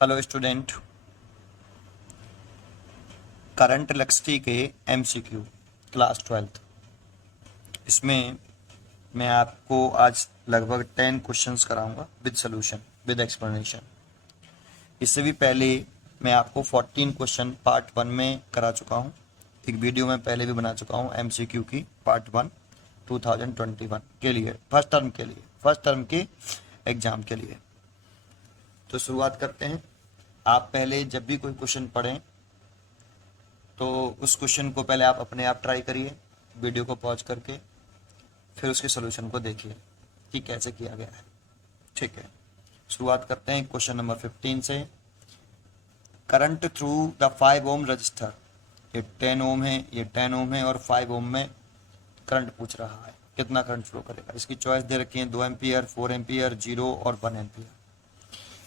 Hello student. Current electricity के MCQ class 12th, इसमें मैं आपको आज लगभग 10 क्वेश्चंस कराऊंगा विद सॉल्यूशन विद एक्सप्लेनेशन। इससे भी पहले मैं आपको 14 क्वेश्चन पार्ट 1 में करा चुका हूं। एक वीडियो में पहले भी बना चुका हूं एमसीक्यू की पार्ट 1 2021 के लिए, फर्स्ट टर्म के एग्जाम के लिए। तो शुरुआत करते हैं। आप पहले जब भी कोई क्वेश्चन पढ़ें तो उस क्वेश्चन को पहले आप अपने आप ट्राई करिए, वीडियो को पॉज करके, फिर उसके सॉल्यूशन को देखिए कि कैसे किया गया है। ठीक है, शुरुआत करते हैं क्वेश्चन नंबर 15 से। Current through the 5 ohm resistor, ये 10 ओम है, ये 10 ओम है और 5 ओम में करंट पूछ रहा है कितना करंट फ्लो करेगा। इसकी चॉइस दे रखी है 2 एम्पियर, 4 एम्पियर, 0 और 1 एम्पियर।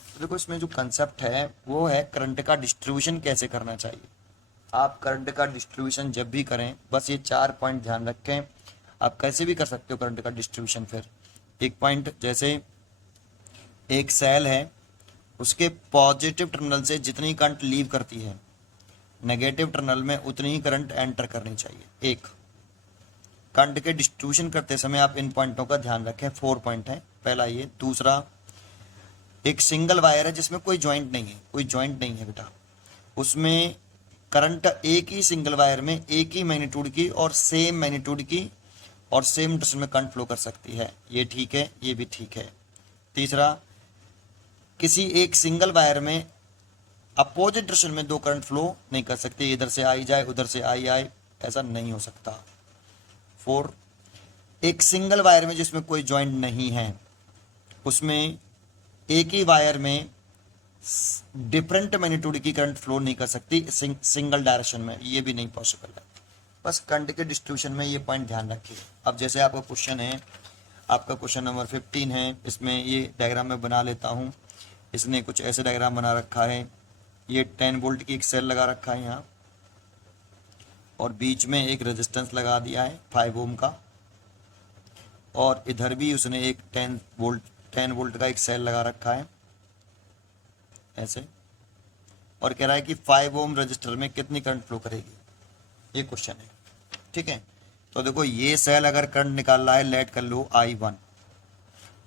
तो देखो इसमें जो कंसेप्ट है वो है करंट का डिस्ट्रीब्यूशन कैसे करना चाहिए। आप करंट का डिस्ट्रीब्यूशन जब भी करें बस ये 4 पॉइंट ध्यान रखें। आप कैसे भी कर सकते हो करंट का डिस्ट्रीब्यूशन। फिर एक पॉइंट, जैसे एक सेल है, उसके पॉजिटिव टर्मिनल से जितनी करंट लीव करती है नेगेटिव टर्मिनल में उतनी ही करंट एंटर करनी चाहिए। एक करंट के डिस्ट्रीब्यूशन करते समय आप इन पॉइंटों का ध्यान रखें। 4 पॉइंट है। पहला ये। दूसरा, एक सिंगल वायर है जिसमें कोई जॉइंट नहीं है, कोई जॉइंट नहीं है बेटा, उसमें करंट एक ही सिंगल वायर में एक ही मैग्नीट्यूड की और सेम मैग्नीट्यूड की और सेम डायरेक्शन में करंट फ्लो कर सकती है। ये ठीक है, ये भी ठीक है। तीसरा, किसी एक सिंगल वायर में अपोजिट डायरेक्शन में दो करंट फ्लो नहीं कर सकते, इधर से आई जाए उधर से आई आए, ऐसा नहीं हो सकता। 4, एक सिंगल वायर में जिसमें कोई जॉइंट नहीं है उसमें एक ही वायर में डिफरेंट मैग्नीट्यूड की करंट फ्लो नहीं कर सकती सिंगल डायरेक्शन में, ये भी नहीं पॉसिबल है। बस करंट के डिस्ट्रीब्यूशन में ये पॉइंट ध्यान रखिए। अब जैसे आपका क्वेश्चन है, आपका क्वेश्चन नंबर 15 है, इसमें ये डायग्राम मैं बना लेता हूँ। इसने कुछ ऐसे डायग्राम बना रखा है। ये 10 वोल्ट की एक सेल लगा रखा है यहाँ, और बीच में एक रेजिस्टेंस लगा दिया है 5 ओम का, और इधर भी उसने एक 10 वोल्ट का एक सेल लगा रखा है ऐसे, और कह रहा है कि 5 ओम रजिस्टर में कितनी करंट फ्लो करेगी, ये क्वेश्चन है। ठीक है, तो देखो ये सेल अगर करंट निकाल रहा है, लेट कर लो I1,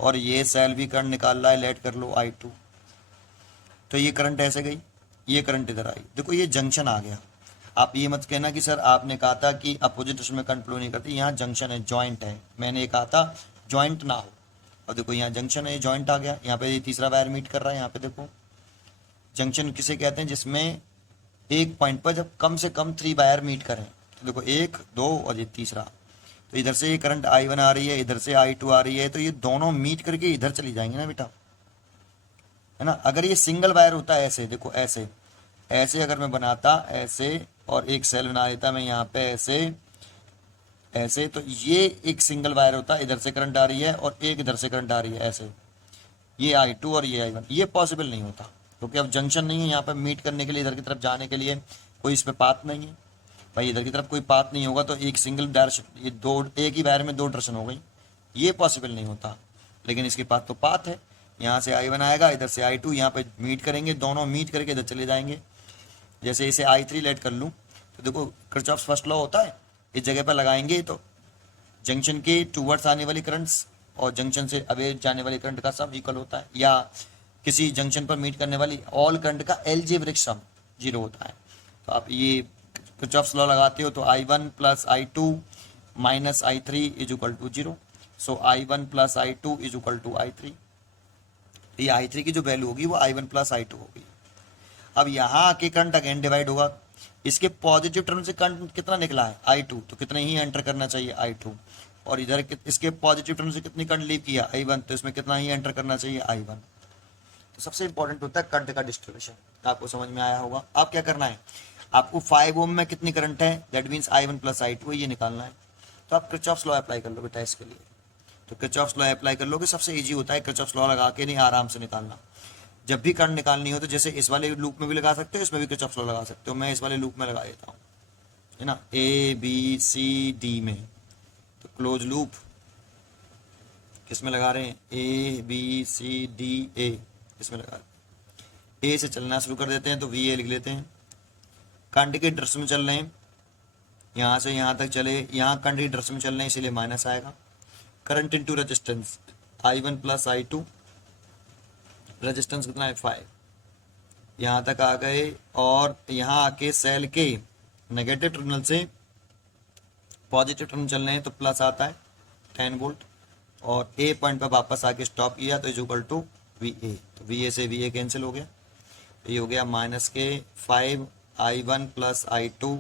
और ये सेल भी करंट निकाल रहा है, लेट कर लो I2। तो ये करंट ऐसे गई, ये करंट इधर आई। देखो ये जंक्शन आ गया। आप ये मत कहना कि सर आपने कहा था कि अपोजिट डायरेक्शन में करंट फ्लो नहीं करती, यहाँ जंक्शन है, जॉइंट है, मैंने कहा था जॉइंट ना हो। और देखो यहाँ जंक्शन है, जॉइंट आ गया, यहाँ पे तीसरा वायर मीट कर रहा है। यहाँ पे देखो जंक्शन किसे कहते हैं, जिसमें एक पॉइंट पर जब कम से कम 3 वायर मीट करें। तो देखो 1, 2 और ये तीसरा, तो इधर से ये करंट I1 आ रही है, इधर से I2 आ रही है, तो ये दोनों मीट करके इधर चली जाएंगे ना बेटा, है ना। अगर ये सिंगल वायर होता है ऐसे, देखो ऐसे ऐसे अगर मैं बनाता ऐसे, और एक सेल बना लेता मैं यहाँ पे ऐसे ऐसे, तो ये एक सिंगल वायर होता, इधर से करंट आ रही है और एक इधर से करंट आ रही है ऐसे, ये I2 और ये I1। ये पॉसिबल नहीं होता क्योंकि अब जंक्शन नहीं है यहाँ पर मीट करने के लिए, इधर की तरफ जाने के लिए कोई इस पर पाथ नहीं है भाई। इधर की तरफ कोई पाथ नहीं होगा तो एक सिंगल डायरेक्शन, ये दो एक ही वायर में दो डायरेक्शन हो गई, ये पॉसिबल नहीं होता। लेकिन इसके पास तो पाथ है, यहाँ से I1 आएगा, इधर से I2, यहाँ पे मीट करेंगे, दोनों मीट करके इधर चले जाएंगे। जैसे इसे I3 लेट कर लूँ, तो देखो किरचॉफ्स फर्स्ट लॉ होता है, इस जगह पर लगाएंगे तो जंक्शन के टूवर्ड्स आने वाली करंट्स और जंक्शन से अवे जाने वाली करंट का सम इक्वल होता है, या किसी जंक्शन पर मीट करने वाली ऑल करंट का एलजेब्रिक सम 0 होता है। तो आप ये किरचॉफ्स लॉ लगाते हो तो I1 plus I2 minus I3 is equal to 0। So I1 plus I2 is equal to I3। ये I3 की जो वैल्यू होगी वो I1 प्लस I2 होगी। अब यहाँ आके करंट अगेन डिवाइड होगा, इसके पॉजिटिव टर्म से करंट कितना निकला है I2, तो कितने ही एंटर करना चाहिए I2, और इधर इसके पॉजिटिव टर्म से कितनी करंट लीव किया I1, तो इसमें कितना ही एंटर करना चाहिए I1। तो सबसे इंपॉर्टेंट होता है करंट का डिस्ट्रीब्यूशन। आपको समझ में आया होगा। अब क्या करना है, आपको 5 ओम में कितनी करंट है, that means I1 plus I2 ये निकालना है। तो आप किरचॉफ्स लॉ अप्लाई कर लो बेटा इसके लिए। तो किरचॉफ्स लॉ अप्लाई कर लोगे, सबसे ईजी होता है किरचॉफ्स लॉ लगा के नहीं आराम से निकालना। जब भी करंट निकालनी हो तो जैसे इस वाले लूप में भी लगा सकते हो, इसमें भी किरचॉफ्स लॉ लगा सकते हो। मैं इस वाले लूप में लगा देता हूँ, है ना, ABCD में। तो क्लोज लूप किस में लगा रहे हैं, ABCDA इसमें लगा रहे हैं। ए से चलना शुरू कर देते हैं तो वी ए लिख लेते हैं। करंट के डायरेक्शन में चल रहे हैं, यहाँ से यहाँ तक चले, यहाँ करंट की डायरेक्शन में चल रहे हैं इसीलिए माइनस आएगा। Current into resistance I1 plus I2, resistance कितना है 5, यहाँ तक आ गए और यहाँ आके सेल के नेगेटिव टर्मिनल से पॉजिटिव टर्मिनल चल रहे हैं तो प्लस आता है 10 वोल्ट, और ए पॉइंट पर वापस आके स्टॉप किया तो is equal to V A, तो वी ए से वी ए कैंसिल हो गया, ये हो गया माइनस के 5I1 प्लस I2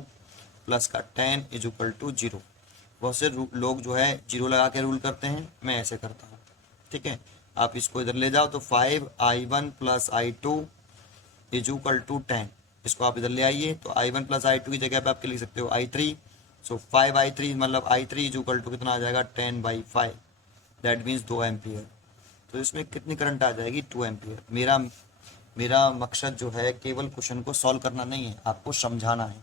प्लस का 10 इज इक्वल टू 0। बहुत से लोग जो है जीरो लगा के रूल करते हैं, मैं ऐसे करता हूँ, ठीक है। आप इसको इधर ले जाओ तो 5I1 plus I2 is equal to 10, इसको आप इधर ले आइए तो I1 प्लस I2 की जगह पे आप लिख सकते हो I3, सो 5I3 मतलब I3 इज इक्वल टू कितना आ जाएगा 10/5, दैट मीन्स 2 एम्पियर। तो इसमें कितनी करंट आ जाएगी 2 एम्पियर। मेरा मकसद जो है केवल क्वेश्चन को सॉल्व करना नहीं है, आपको समझाना है,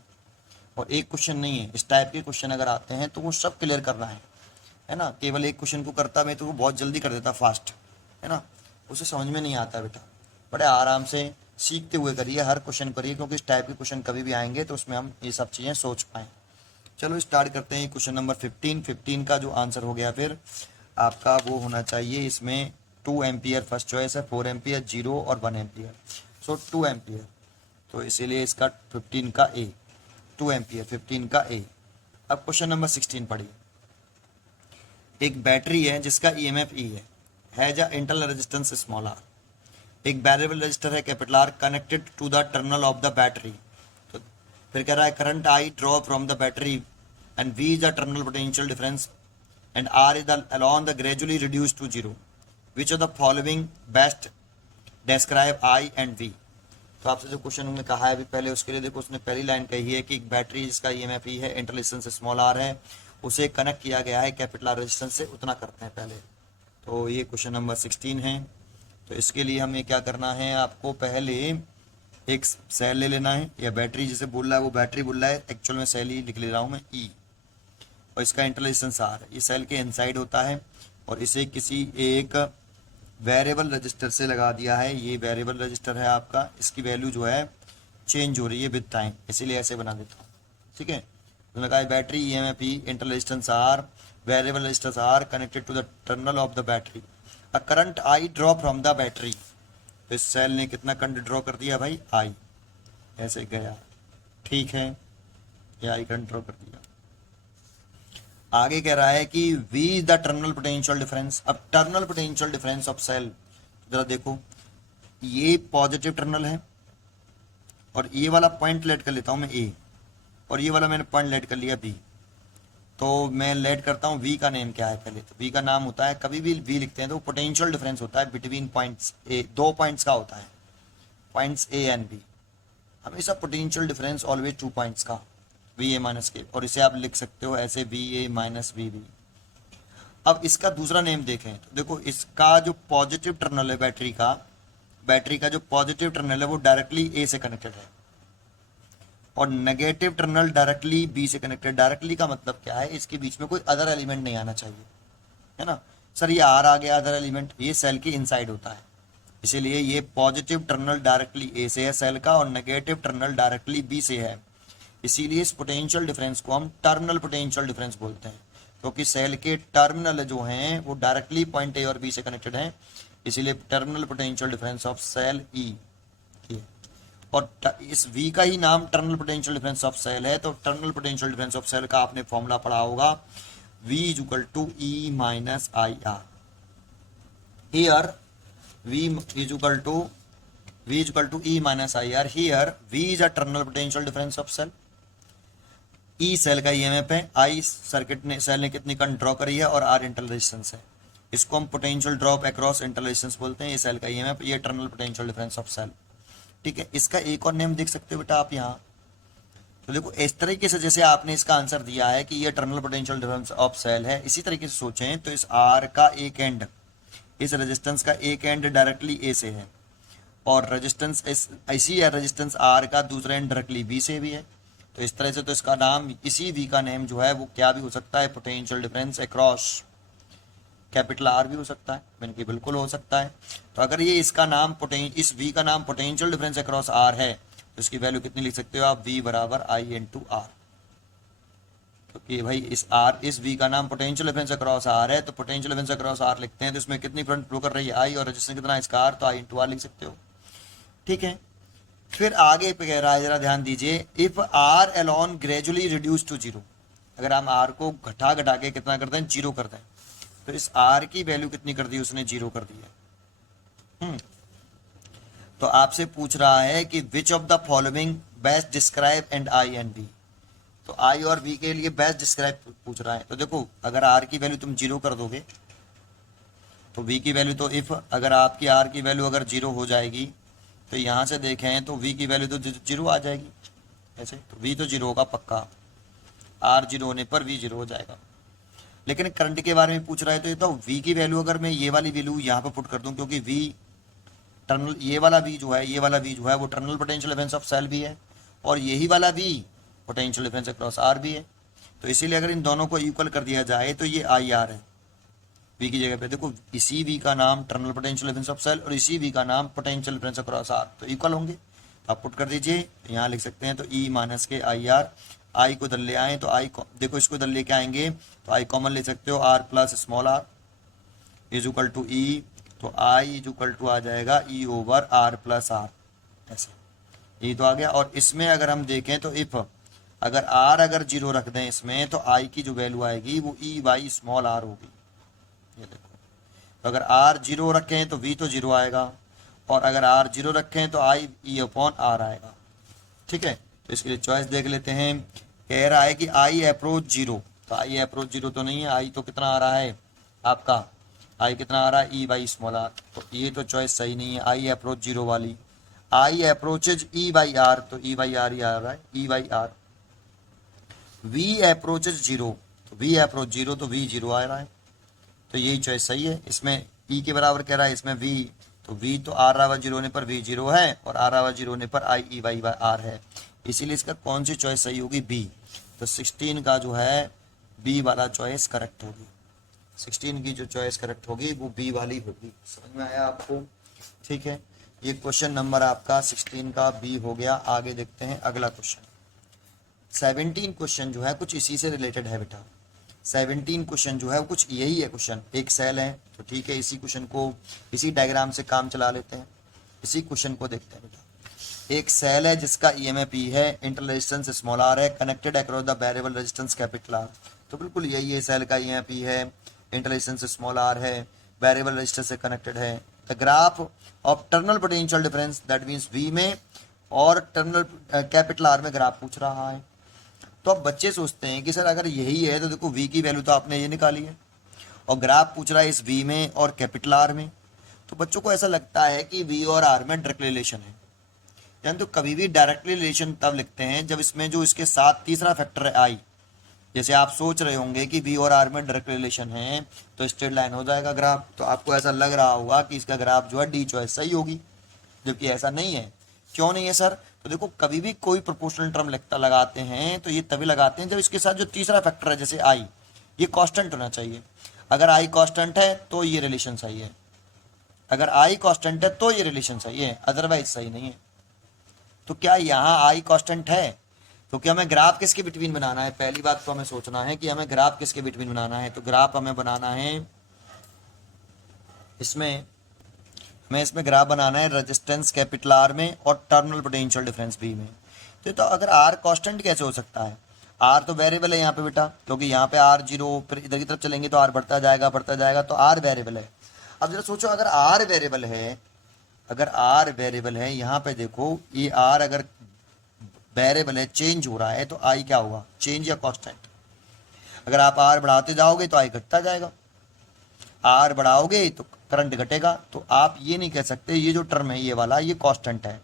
और एक क्वेश्चन नहीं है, इस टाइप के क्वेश्चन अगर आते हैं तो वो सब क्लियर करना है ना। केवल एक क्वेश्चन को करता मैं तो वो बहुत जल्दी कर देता फास्ट, है ना, उसे समझ में नहीं आता बेटा। बड़े आराम से सीखते हुए करिए, हर क्वेश्चन करिए, क्योंकि इस टाइप के क्वेश्चन कभी भी आएंगे तो उसमें हम ये सब चीज़ें सोच पाएँ। चलो स्टार्ट करते हैं क्वेश्चन नंबर 15 का जो आंसर हो गया फिर आपका वो होना चाहिए, इसमें 2 एम्पियर फर्स्ट चॉइस है, 4 एम्पियर, 0 और 1 एम्पियर, सो 2 एम्पियर, तो इसीलिए इसका 15 का ए, 2 एम्पियर 15 का ए। अब क्वेश्चन नंबर 16 पढ़िए। एक बैटरी है जिसका EMF E है, has a internal resistance small R, एक वेरिएबल रजिस्टर है capital R connected to the terminal of the battery. तो फिर कह रहा है current I draw from the battery and V is the terminal potential difference and R is the along the gradually reduce to 0, which of the following best describe I and V. तो आपसे जो question हमने कहा है अभी पहले, उसके लिए देखो उसने पहली लाइन कही है कि एक बैटरी जिसका EMF E है, इंटर रेजिस्टेंस स्मॉल आर है, उसे कनेक्ट किया गया है कैपिटल आर रेजिस्टेंस से, उतना करते हैं पहले। तो ये क्वेश्चन नंबर 16 है। तो इसके लिए हमें क्या करना है, आपको पहले एक सेल ले लेना है, या बैटरी जिसे बोल रहा है वो बैटरी बोल रहा है, एक्चुअल में सेल ही लिख ले रहा हूँ मैं E, और इसका इंटर रेजिस्टेंस आर, ये सेल के इनसाइड होता है, और इसे किसी एक वेरिएबल रजिस्टर से लगा दिया है। ये वेरिएबल रजिस्टर है आपका, इसकी वैल्यू जो है चेंज हो रही है विद टाइम, इसीलिए ऐसे बना देता हूँ, ठीक है। तो लगा है battery EMF E, inter resistance R, variable resistor R connected to the terminal of the battery, a current I draw from the battery. तो इस सेल ने कितना करंट ड्रॉ कर दिया भाई, आई, ऐसे गया, ठीक है, ये आई करंट ड्रॉ कर दिया। आगे कह रहा है कि V is the terminal potential difference. अब terminal potential difference of cell जरा देखो, ये पॉजिटिव टर्मिनल है, और ये वाला पॉइंट लेट कर लेता हूं मैं A, और ये वाला मैंने पॉइंट लेट कर लिया B। तो मैं लेट करता हूँ V का नेम क्या है पहले, तो V का नाम होता है, कभी भी V लिखते हैं तो पोटेंशियल डिफरेंस होता है बिटवीन पॉइंट्स A, 2 पॉइंट्स का होता है, पॉइंट्स A एंड B, हमेशा पोटेंशियल डिफरेंस ऑलवेज 2 पॉइंट्स का, VA माइनस के, और इसे आप लिख सकते हो ऐसे VA माइनस VB। अब इसका दूसरा नेम देखें तो देखो, इसका जो पॉजिटिव टर्मिनल है बैटरी का जो पॉजिटिव टर्मिनल है वो डायरेक्टली A से कनेक्टेड है, और नेगेटिव टर्मिनल डायरेक्टली B से कनेक्टेड। डायरेक्टली का मतलब क्या है, इसके बीच में कोई अदर एलिमेंट नहीं आना चाहिए, है ना सर, ये आर आ गया अदर एलिमेंट, ये सेल के इनसाइड होता है, इसीलिए ये पॉजिटिव टर्मिनल डायरेक्टली A से है सेल का, और नेगेटिव टर्मिनल डायरेक्टली B से है, इसीलिए इस पोटेंशियल डिफरेंस को हम टर्मिनल पोटेंशियल डिफरेंस बोलते हैं, क्योंकि सेल के टर्मिनल जो हैं वो डायरेक्टली पॉइंट A और B से कनेक्टेड हैं, इसीलिए terminal potential difference of cell E। और इस V का ही नाम terminal potential difference of cell है, तो terminal potential difference of cell का आपने फॉर्मूला पढ़ा होगा, V is equal to E minus I R. Here V is equal to E minus I R. Here V is a terminal potential difference of cell, E cell का EMF है, I circuit ने cell ने कितनी current draw करी है, और R internal resistance है, इसको हम potential drop across internal resistance बोलते हैं। ये सेल का EMF, ये terminal potential difference of cell, ठीक है। इसका एक और नेम देख सकते हो बेटा आप यहाँ, तो देखो इस तरीके से जैसे आपने इसका आंसर दिया है कि ये terminal potential difference of cell है, इसी तरीके से सोचें तो इस R का एक एंड, इस रेजिस्टेंस का एक एंड डायरेक्टली A से है, और रेजिस्टेंस ऐसी है रेजिस्टेंस R का दूसरा एंड डायरेक्टली B से भी है, तो इस तरह से तो इसका नाम, इसी V का नेम जो है वो क्या भी हो सकता है, potential difference across capital R भी हो सकता है, मैंने कि बिल्कुल हो सकता है। तो अगर ये इसका नाम इस वी का नाम पोटेंशियल डिफरेंस अक्रॉस आर है तो इसकी वैल्यू कितनी लिख सकते हो आप, वी बराबर आई इंटू आर। क्योंकि भाई इस वी का नाम पोटेंशियल डिफरेंस अक्रॉस आर है, तो पोटेंशियल डिफरेंस अक्रॉस आर लिखते हैं तो इसमें कितनी करंट फ्लो कर रही है, आई, और रेजिस्टेंस कितना है इसका आर, तो आई इंटू आर लिख सकते हो। ठीक है, फिर आगे पे कह रहा है, जरा ध्यान दीजिए, if R alone gradually reduce to zero, अगर हम आर को घटा घटा के कितना करते हैं, जीरो करते हैं, तो इस आर की वैल्यू कितनी कर दी उसने, जीरो कर दी है। तो आपसे पूछ रहा है कि which of the following best describe and I and B, तो आई और बी के लिए बेस्ट डिस्क्राइब पूछ रहा है। तो देखो अगर आर की वैल्यू तुम जीरो कर दोगे तो वी की वैल्यू, तो इफ अगर आपकी आर की वैल्यू अगर जीरो हो जाएगी तो यहाँ से देखें तो वी की वैल्यू तो जीरो आ जाएगी ऐसे, तो वी तो जीरो होगा पक्का, आर जीरो होने पर वी जीरो हो जाएगा। लेकिन करंट के बारे में पूछ रहा है तो ये तो वी की वैल्यू अगर मैं ये वाली वैल्यू यहाँ पे पुट कर दूं, क्योंकि वी टर्नल, ये वाला वी जो है, ये वाला वी जो है वो terminal potential difference of cell भी है, और यही वाला V potential difference across R भी है। तो इसीलिए अगर इन दोनों को इक्वल कर दिया जाए तो ये आई आर है वी की जगह पे। देखो इसी वी का नाम terminal potential difference of cell और इसी वी का नाम पोटेंशियल डिफरेंस अक्रॉस आर, तो इक्वल होंगे। तो आप पुट कर दीजिए, यहाँ लिख सकते हैं तो ई माइनस के आई आर, आई को इधर ले आए तो आई, देखो इसको इधर लेके आएंगे तो आई कॉमन ले सकते हो, R plus small R is equal to E, तो आई इज इक्वल टू आ जाएगा E over R plus R, ऐसे ये तो आ गया। और इसमें अगर हम देखें तो इफ अगर आर अगर जीरो रख दें इसमें तो आई की जो वैल्यू आएगी वो ई बाई स्मॉल आर होगी, ये देखो। तो अगर आर जीरो रखें तो वी तो जीरो आएगा, और अगर आर जीरो रखें तो आई ई अपॉन आर आएगा। ठीक है, तो इसके लिए चॉइस देख लेते हैं। कह रहा है कि आई अप्रोच जीरो, तो आई अप्रोच जीरो तो नहीं है, आई तो कितना आ रहा है आपका, आई कितना आ रहा है, ई बाई स्मॉल आर, तो ये तो चॉइस सही नहीं है, आई अप्रोच जीरो वाली। I approaches E by R, तो ई बाई आर ही आ रहा है, E by R. V approaches zero, तो वी अप्रोच जीरो, तो वी जीरो आ रहा है, तो यही चॉइस सही है। इसमें ई के बराबर कह रहा है, इसमें वी, तो वी तो आर आवर जीरो होने पर वी जीरो है, और आर आवर जीरो होने पर आई ई वाई आर है, इसीलिए इसका कौन सी चॉइस सही होगी, बी। तो 16 का जो है बी वाला चॉइस करेक्ट होगी, 16 की जो चॉइस करेक्ट होगी वो बी वाली होगी। समझ में आया आपको? ठीक है, ये क्वेश्चन नंबर आपका 16 का बी हो गया। आगे देखते हैं अगला क्वेश्चन। 17 क्वेश्चन जो है कुछ इसी से रिलेटेड है बेटा। 17 क्वेश्चन जो है वो कुछ यही है क्वेश्चन, एक सेल है तो ठीक है, इसी क्वेश्चन को इसी डायग्राम से काम चला लेते हैं। इसी क्वेश्चन को देखते हैं बेटा। एक सेल है जिसका ईएमएफ ई है, इंटर रेजिस्टेंस स्मॉल आर है, connected across the variable resistance capital R. तो बिल्कुल यही है, सेल का ईएमएफ ई है, इंटर रेजिस्टेंस स्मॉल आर है, वेरिएबल रेजिस्टेंस से कनेक्टेड है। The graph of terminal potential difference that means V में और टर्मिनल कैपिटल आर में ग्राफ पूछ रहा है। तो अब बच्चे सोचते हैं कि सर अगर यही है तो देखो वी की वैल्यू तो आपने ये निकाली है और ग्राफ पूछ रहा है इस वी में और कैपिटल आर में, तो बच्चों को ऐसा लगता है कि वी और आर में डायरेक्ट रिलेशन है। यानी तो कभी भी डायरेक्टली रिलेशन तब लिखते हैं जब इसमें जो इसके साथ तीसरा फैक्टर है आई, जैसे आप सोच रहे होंगे कि वी और आर में डायरेक्ट रिलेशन है तो स्ट्रेट लाइन हो जाएगा ग्राफ, तो आपको ऐसा लग रहा होगा कि इसका ग्राफ जो है डी चॉइस सही होगी, जबकि ऐसा नहीं है। क्यों नहीं है सर? तो देखो कभी भी कोई प्रोपोर्शनल टर्म लगाते हैं तो ये तभी लगाते हैं जब इसके साथ जो तीसरा फैक्टर है जैसे आई, ये कांस्टेंट होना चाहिए। अगर आई कांस्टेंट है तो ये रिलेशन सही है, अगर आई कांस्टेंट है तो ये रिलेशन सही है, अदरवाइज सही नहीं है। तो क्या यहाँ आई कांस्टेंट है? तो क्या हमें ग्राफ किसके बिटवीन बनाना है? पहली बात तो हमें सोचना है कि हमें ग्राफ किसके बिटवीन बनाना है। तो ग्राफ हमें बनाना है इसमें ग्राफ बनाना है रेजिस्टेंस कैपिटल आर में और टर्मिनल पोटेंशियल डिफरेंस बी में। तो अगर आर कांस्टेंट कैसे हो सकता है? आर तो वेरिएबल है यहाँ पे बेटा, क्योंकि यहाँ पे आर जीरो, फिर इधर की तरफ चलेंगे तो आर बढ़ता जाएगा, तो आर वेरिएबल है। अब जरा सोचो अगर आर वेरिएबल है, यहाँ पे देखो ये आर अगर वेरिएबल है, चेंज हो रहा है, तो आई क्या होगा? चेंज या कांस्टेंट। अगर आप आर बढ़ाते जाओगे तो आई घटता जाएगा, आर बढ़ाओगे तो करंट घटेगा। तो आप ये नहीं कह सकते ये जो टर्म है ये वाला ये कांस्टेंट है,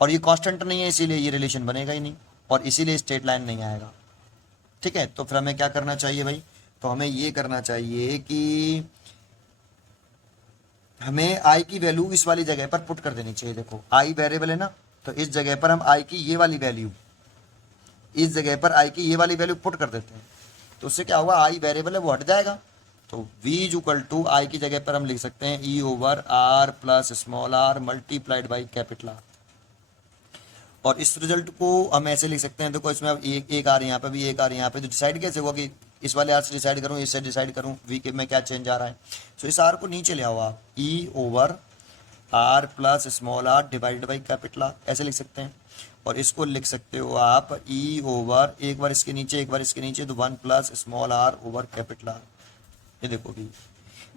और ये कांस्टेंट नहीं है इसीलिए ये रिलेशन बनेगा ही नहीं, और इसीलिए स्ट्रेट लाइन नहीं आएगा। ठीक है, तो फिर हमें क्या करना चाहिए भाई? तो हमें ये करना चाहिए कि हमें आई की वैल्यू इस वाली जगह पर पुट कर देनी चाहिए। देखो आई वेरिएबल है ना, तो इस जगह पर हम आई की ये वाली वैल्यू, इस जगह पर आई की ये वाली वैल्यू पुट कर देते हैं, तो उससे क्या होगा? आई वेरिएबल है वो हट जाएगा, तो v इज इक्वल टू आई की जगह पर हम लिख सकते हैं e over r plus small r multiplied by capital R। और इस रिजल्ट को हम ऐसे लिख सकते हैं, देखो इसमें अब एक आर यहाँ पे भी, एक आर यहाँ पे, तो डिसाइड कैसे हुआ कि इस वाले आर से डिसाइड करूँ, इससे डिसाइड करूँ, वी के में क्या चेंज आ रहा है। तो इस आर को नीचे ले आओ आप, E over R plus small r divided by capital R, ऐसे लिख सकते हैं। और इसको लिख सकते हो आप ई ओवर, एक बार इसके नीचे एक बार इसके नीचे, तो 1 plus small r over capital R. ये देखो भी,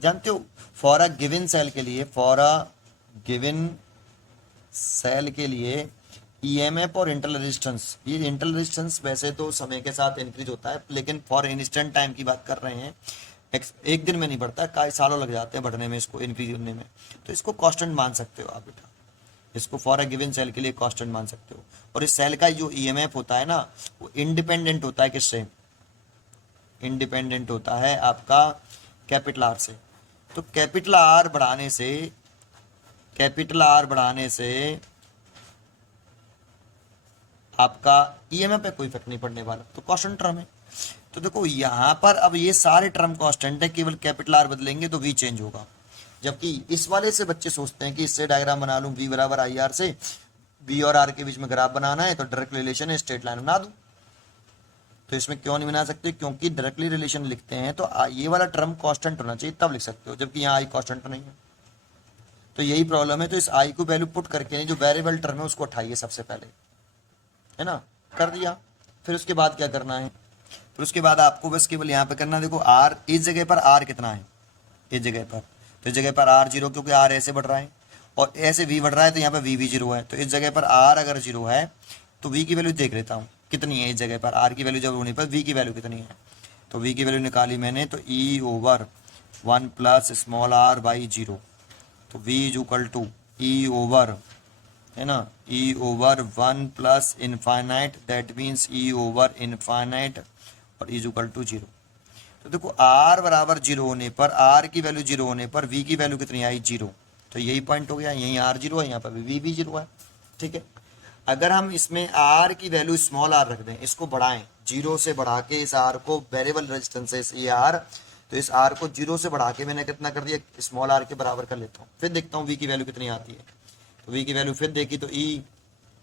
जानते हो फॉर अ गिवन सेल के लिए, फॉर अ गिवन सेल के लिए ईएमएफ और इंटरनल रेजिस्टेंस, ये इंटरनल रेजिस्टेंस वैसे तो समय के साथ इंक्रीज होता है, लेकिन फॉर इंस्टेंट टाइम की बात कर रहे हैं, एक दिन में नहीं बढ़ता है, कई सालों लग जाते हैं बढ़ने में, इसको इंक्रीज होने में। तो इसको कांस्टेंट मान सकते हो आप बेटा, इसको फॉर अ गिवन सेल के लिए कांस्टेंट मान सकते हो। और इस सेल का जो ईएमएफ होता है ना, वो इंडिपेंडेंट होता है किससे, इंडिपेंडेंट होता है आपका कैपिटल आर से। तो कैपिटल आर बढ़ाने से, कैपिटल आर बढ़ाने से आपका ईएमएफ पे कोई इफेक्ट नहीं पड़ने वाला, तो कांस्टेंट टर्म है। तो देखो यहाँ पर अब ये सारे टर्म कांस्टेंट है, केवल कैपिटल आर बदलेंगे तो वी चेंज होगा। जबकि इस वाले से बच्चे सोचते हैं कि इससे डायग्राम बना लूँ, वी बराबर आई आर से, वी और आर के बीच में ग्राफ बनाना है तो डायरेक्ट रिलेशन है, स्ट्रेट लाइन बना दूँ। तो इसमें क्यों नहीं बना सकते, क्योंकि डायरेक्टली रिलेशन लिखते हैं तो ये वाला टर्म कांस्टेंट होना चाहिए तब लिख सकते हो, जबकि यहाँ आई कांस्टेंट नहीं है। तो यही प्रॉब्लम है। तो इस आई को वैल्यू पुट करके जो वेरिएबल टर्म है उसको उठाइए सबसे पहले, है ना, कर दिया। फिर उसके बाद क्या करना है, फिर उसके बाद आपको बस केवल यहाँ पे करना, देखो आर इस जगह पर आर कितना है, इस जगह पर, तो इस जगह पर आर 0, क्योंकि आर ऐसे बढ़ रहा है और ऐसे वी बढ़ रहा है, तो यहाँ पर वी भी 0 है। तो इस जगह पर आर अगर 0 है तो वी की वैल्यू देख लेता हूँ कितनी है, इस जगह पर आर की वैल्यू जब होने पर वी की वैल्यू कितनी है। तो वी की वैल्यू निकाली मैंने, तो E over 1 plus small r by 0, तो V is equal to E over, है ना, E over 1 plus infinite, that means E over infinite और इज इक्वल टू 0। तो देखो r बराबर 0 होने पर, r की वैल्यू 0 होने पर v की वैल्यू कितनी आई, 0। तो यही पॉइंट हो गया, यहीं r 0 है, यहाँ पर v भी 0 है, ठीक है। अगर हम इसमें r की वैल्यू स्मॉल r रख दें, इसको बढ़ाएं 0 से बढ़ा के, इस r को वेरिएबल रेजिस्टेंस है ये r, तो इस r को 0 से बढ़ा के मैंने कितना कर दिया, स्मॉल r के बराबर कर लेता हूँ। फिर देखता हूँ v की वैल्यू कितनी आती है। तो v की वैल्यू फिर देखी तो e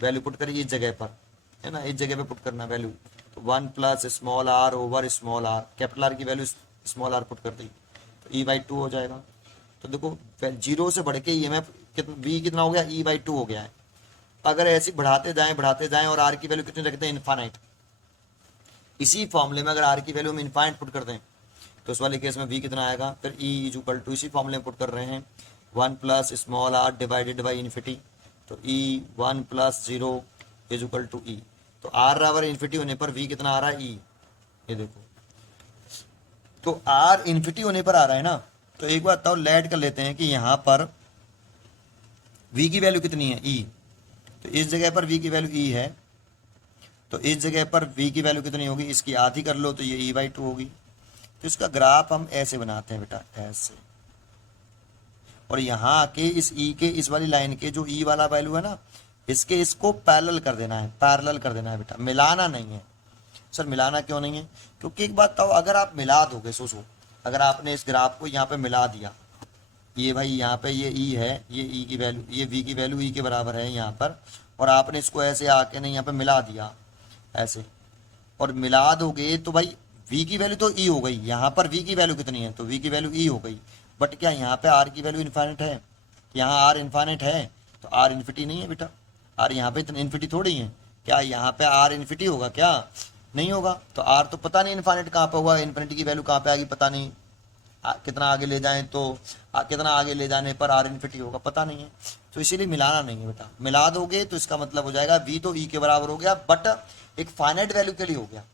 वैल्यू पुट करिए इस जगह पर, है ना, इस जगह पे पुट करना वैल्यू, तो 1 plus small r over small r, capital R की वैल्यू स्मॉल आर पुट कर दी, तो ई बाई 2 हो जाएगा। तो देखो 0 से बढ़ के ई एम एफ वी कितना हो गया, ई बाई 2 हो गया है। अगर ऐसे बढ़ाते जाएं और आर की वैल्यू कितनी रखते हैं, इनफाइनाइट, इसी फॉर्मूले में अगर आर की वैल्यू हम इनफाइनाइट पुट कर दें तो उस वाले केस में वी कितना आएगा, फिर ई इज इक्वल टू, इसी फॉर्मूले में पुट कर रहे हैं 1 plus small r divided by infinity, तो E 1 plus 0 is equal to E. तो आर बराबर इन्फिनिटी होने पर वी कितना आ रहा है, ई, ये देखो। तो आर इन्फिनिटी होने पर आ रहा है ना, तो एक बार बताओ लेट कर लेते हैं कि यहाँ पर वी की वैल्यू कितनी है, ई। तो इस जगह पर वी की वैल्यू ई है, तो इस जगह पर वी की वैल्यू कितनी होगी, इसकी आधी कर लो तो ये ई बाई 2 होगी। तो इसका ग्राफ हम ऐसे बनाते हैं बेटा, ऐसे, और यहाँ आके इस ई के, इस वाली लाइन के जो ई वाला वैल्यू है ना, इसके इसको पैरेलल कर देना है, पैरेलल कर देना है बेटा, मिलाना नहीं है। सर मिलाना क्यों नहीं है, क्योंकि एक बात बताओ, अगर आप मिला दोगे, सोचो अगर आपने इस ग्राफ को यहाँ पे मिला दिया, ये भाई यहाँ पे ये ई है, ये ई की वैल्यू, ये वी की वैल्यू ई के बराबर है यहाँ पर, और आपने इसको ऐसे आके नहीं यहाँ पे मिला दिया ऐसे, और मिला दोगे तो भाई वी की वैल्यू तो ई हो गई, यहाँ पर वी की वैल्यू कितनी है, तो वी की वैल्यू ई हो गई। बट क्या यहाँ पे आर की वैल्यू इन्फाइनाइट है, यहाँ आर इन्फाइनाइट है, तो आर इन्फिनिटी नहीं है बेटा, आर यहाँ पे इतनी इन्फिनिटी थोड़ी है, क्या यहाँ पे आर इन्फिनिटी होगा, क्या नहीं होगा। तो आर तो पता नहीं इन्फाइनाइट कहाँ पे होगा, इन्फिनिटी की वैल्यू कहाँ पे आएगी पता नहीं, कितना आगे ले जाएं तो कितना आगे ले जाने पर आर इन्फिनिटी होगा पता नहीं है। तो इसीलिए मिलाना नहीं है बेटा, मिला दोगे तो इसका मतलब हो जाएगा वी तो ई के बराबर हो गया, बट एक फाइनाइट वैल्यू के लिए हो गया,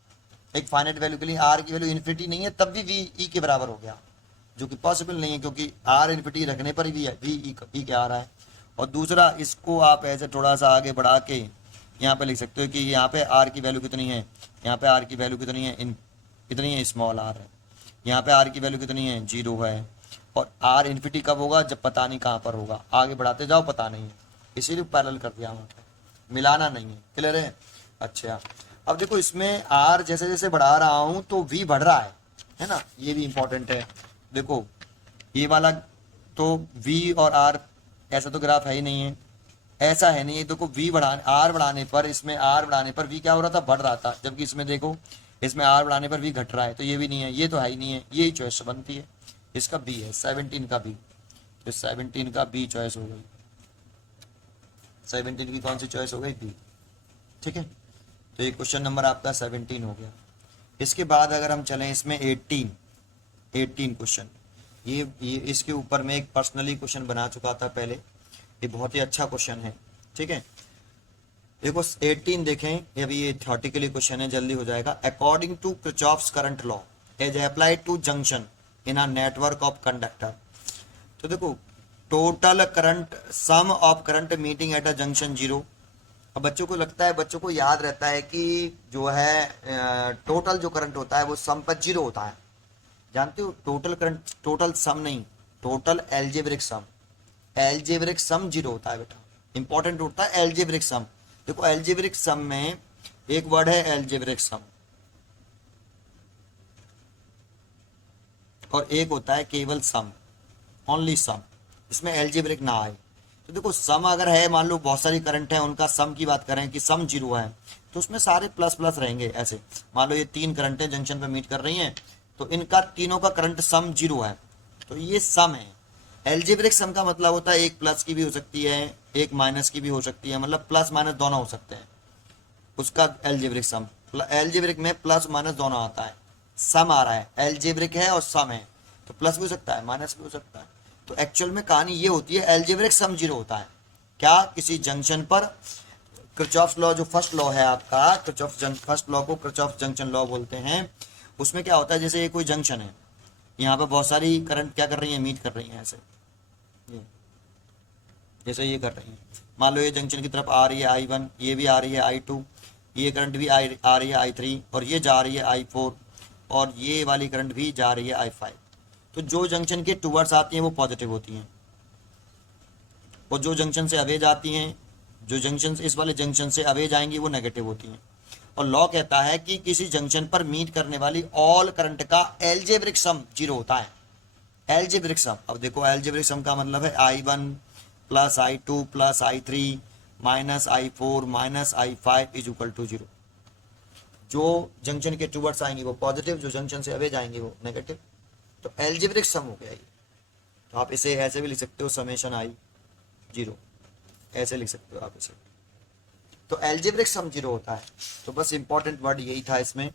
एक फाइनाइट वैल्यू के लिए आर की वैल्यू इन्फिनिटी नहीं है तब भी वी ई के बराबर हो गया, जो कि पॉसिबल नहीं है, क्योंकि आर इन्फिनिटी रखने पर भी वी ई के आ रहा है। और दूसरा, इसको आप ऐसे थोड़ा सा आगे बढ़ा के यहाँ पे लिख सकते हो कि यहाँ पे आर की वैल्यू कितनी है, यहाँ पे आर की वैल्यू कितनी है, कितनी है, स्मॉल आर है, यहाँ पे आर की वैल्यू कितनी है, 0 है। और आर इन्फिनिटी कब होगा, जब पता नहीं कहाँ पर होगा, आगे बढ़ाते जाओ पता नहीं है, इसीलिए पैरेलल कर दिया हूँ, मिलाना नहीं है, क्लियर है। अच्छा अब देखो इसमें आर जैसे जैसे बढ़ा रहा हूँ तो वी बढ़ रहा है ना, ये भी इंपॉर्टेंट है, देखो ये वाला तो V और R, ऐसा तो ग्राफ है ही नहीं है, ऐसा है नहीं है। देखो R बढ़ाने पर, इसमें R बढ़ाने पर V क्या हो रहा था, बढ़ रहा था, जबकि इसमें देखो इसमें R बढ़ाने पर V घट रहा है, तो ये भी नहीं है, ये तो है ही नहीं है, यही चॉइस बनती है। इसका B है 17 का B, तो 17 का B चॉइस हो गई। 17 की कौन सी चॉइस हो गई, B। ठीक है, तो ये क्वेश्चन नंबर आपका 17 हो गया। इसके बाद अगर हम चलें इसमें 18 क्वेश्चन, ये इसके ऊपर में एक पर्सनली क्वेश्चन बना चुका था पहले, ये बहुत ही अच्छा क्वेश्चन है। ठीक है, देखो 18 देखें, अभी ये थ्योरेटिकली क्वेश्चन है, जल्दी हो जाएगा। According to Kirchhoff's current law as applied to junction in a network of conductor, तो देखो total current, sum of current meeting at a junction zero. अब बच्चों को लगता है, बच्चों को याद रहता है कि जो है टोटल जो करंट होता है वो सम पर जीरो होता है, जानते हो, टोटल करंट, टोटल सम नहीं, total algebraic sum, algebraic sum zero होता है बेटा, इंपॉर्टेंट होता है एल्जेब्रिक सम। देखो एल्जेब्रिक सम में एक वर्ड है एल्जेब्रिक सम, और एक होता है केवल सम, ओनली सम, इसमें एल्जेब्रिक ना आए। तो देखो सम अगर है, मान लो बहुत सारी करंट है, उनका सम की बात करें कि सम जीरो है, तो उसमें सारे प्लस प्लस रहेंगे। ऐसे मान लो ये 3 करंटें जंक्शन पे मीट कर रही हैं, तो इनका तीनों का करंट सम जीरो है, तो ये सम है। एल्जेब्रिक सम का मतलब होता है एक प्लस की भी हो सकती है, एक माइनस की भी हो सकती है, मतलब प्लस माइनस दोनों हो सकते हैं, उसका एल्जेब्रिक सम। एल्जेब्रिक में प्लस माइनस दोनों आता है, सम आ रहा है, एल्जेब्रिक है और सम है, तो प्लस भी हो सकता है माइनस भी हो सकता है। तो एक्चुअल में कहानी ये होती है, एल्जेब्रिक सम जीरो होता है क्या, किसी जंक्शन पर। किरचॉफ्स लॉ जो फर्स्ट लॉ है आपका, फर्स्ट लॉ को किरचॉफ जंक्शन लॉ बोलते हैं। उसमें क्या होता है, जैसे ये कोई जंक्शन है, यहाँ पे बहुत सारी करंट क्या कर रही है, मीट कर रही है, ऐसे जैसे ये कर रही है। मान लो ये जंक्शन की तरफ आ रही है I1, ये भी आ रही है I2, ये करंट भी आ रही है I3, और ये जा रही है I4, और ये वाली करंट भी जा रही है I5। तो जो जंक्शन के टूवर्ड्स आती हैं वो पॉजिटिव होती हैं, और जो जंक्शन से अवे जाती हैं, जो जंक्शन इस वाले जंक्शन से अवे जाएंगी वो नेगेटिव होती हैं। और लॉ कहता है कि किसी जंक्शन पर मीट करने वाली ऑल करंट का एल्जेब्रिक सम जीरो होता है, एल्जेब्रिक सम। अब देखो एल्जेब्रिक सम का मतलब है I1 plus I2 plus I3 minus I4 minus I5 is equal to zero. जो जंक्शन के टूवर्ड्स आएंगे वो पॉजिटिव, जो जंक्शन से अवे जाएंगे वो नेगेटिव, तो एल्जेब्रिक सम हो गया ये। तो आप इसे ऐसे भी लिख सकते हो, समेशन I जीरो, ऐसे लिख सकते हो आप इसे। तो एल्जेब्रिक सम जीरो होता है। तो बस इंपॉर्टेंट वर्ड यही था इसमें,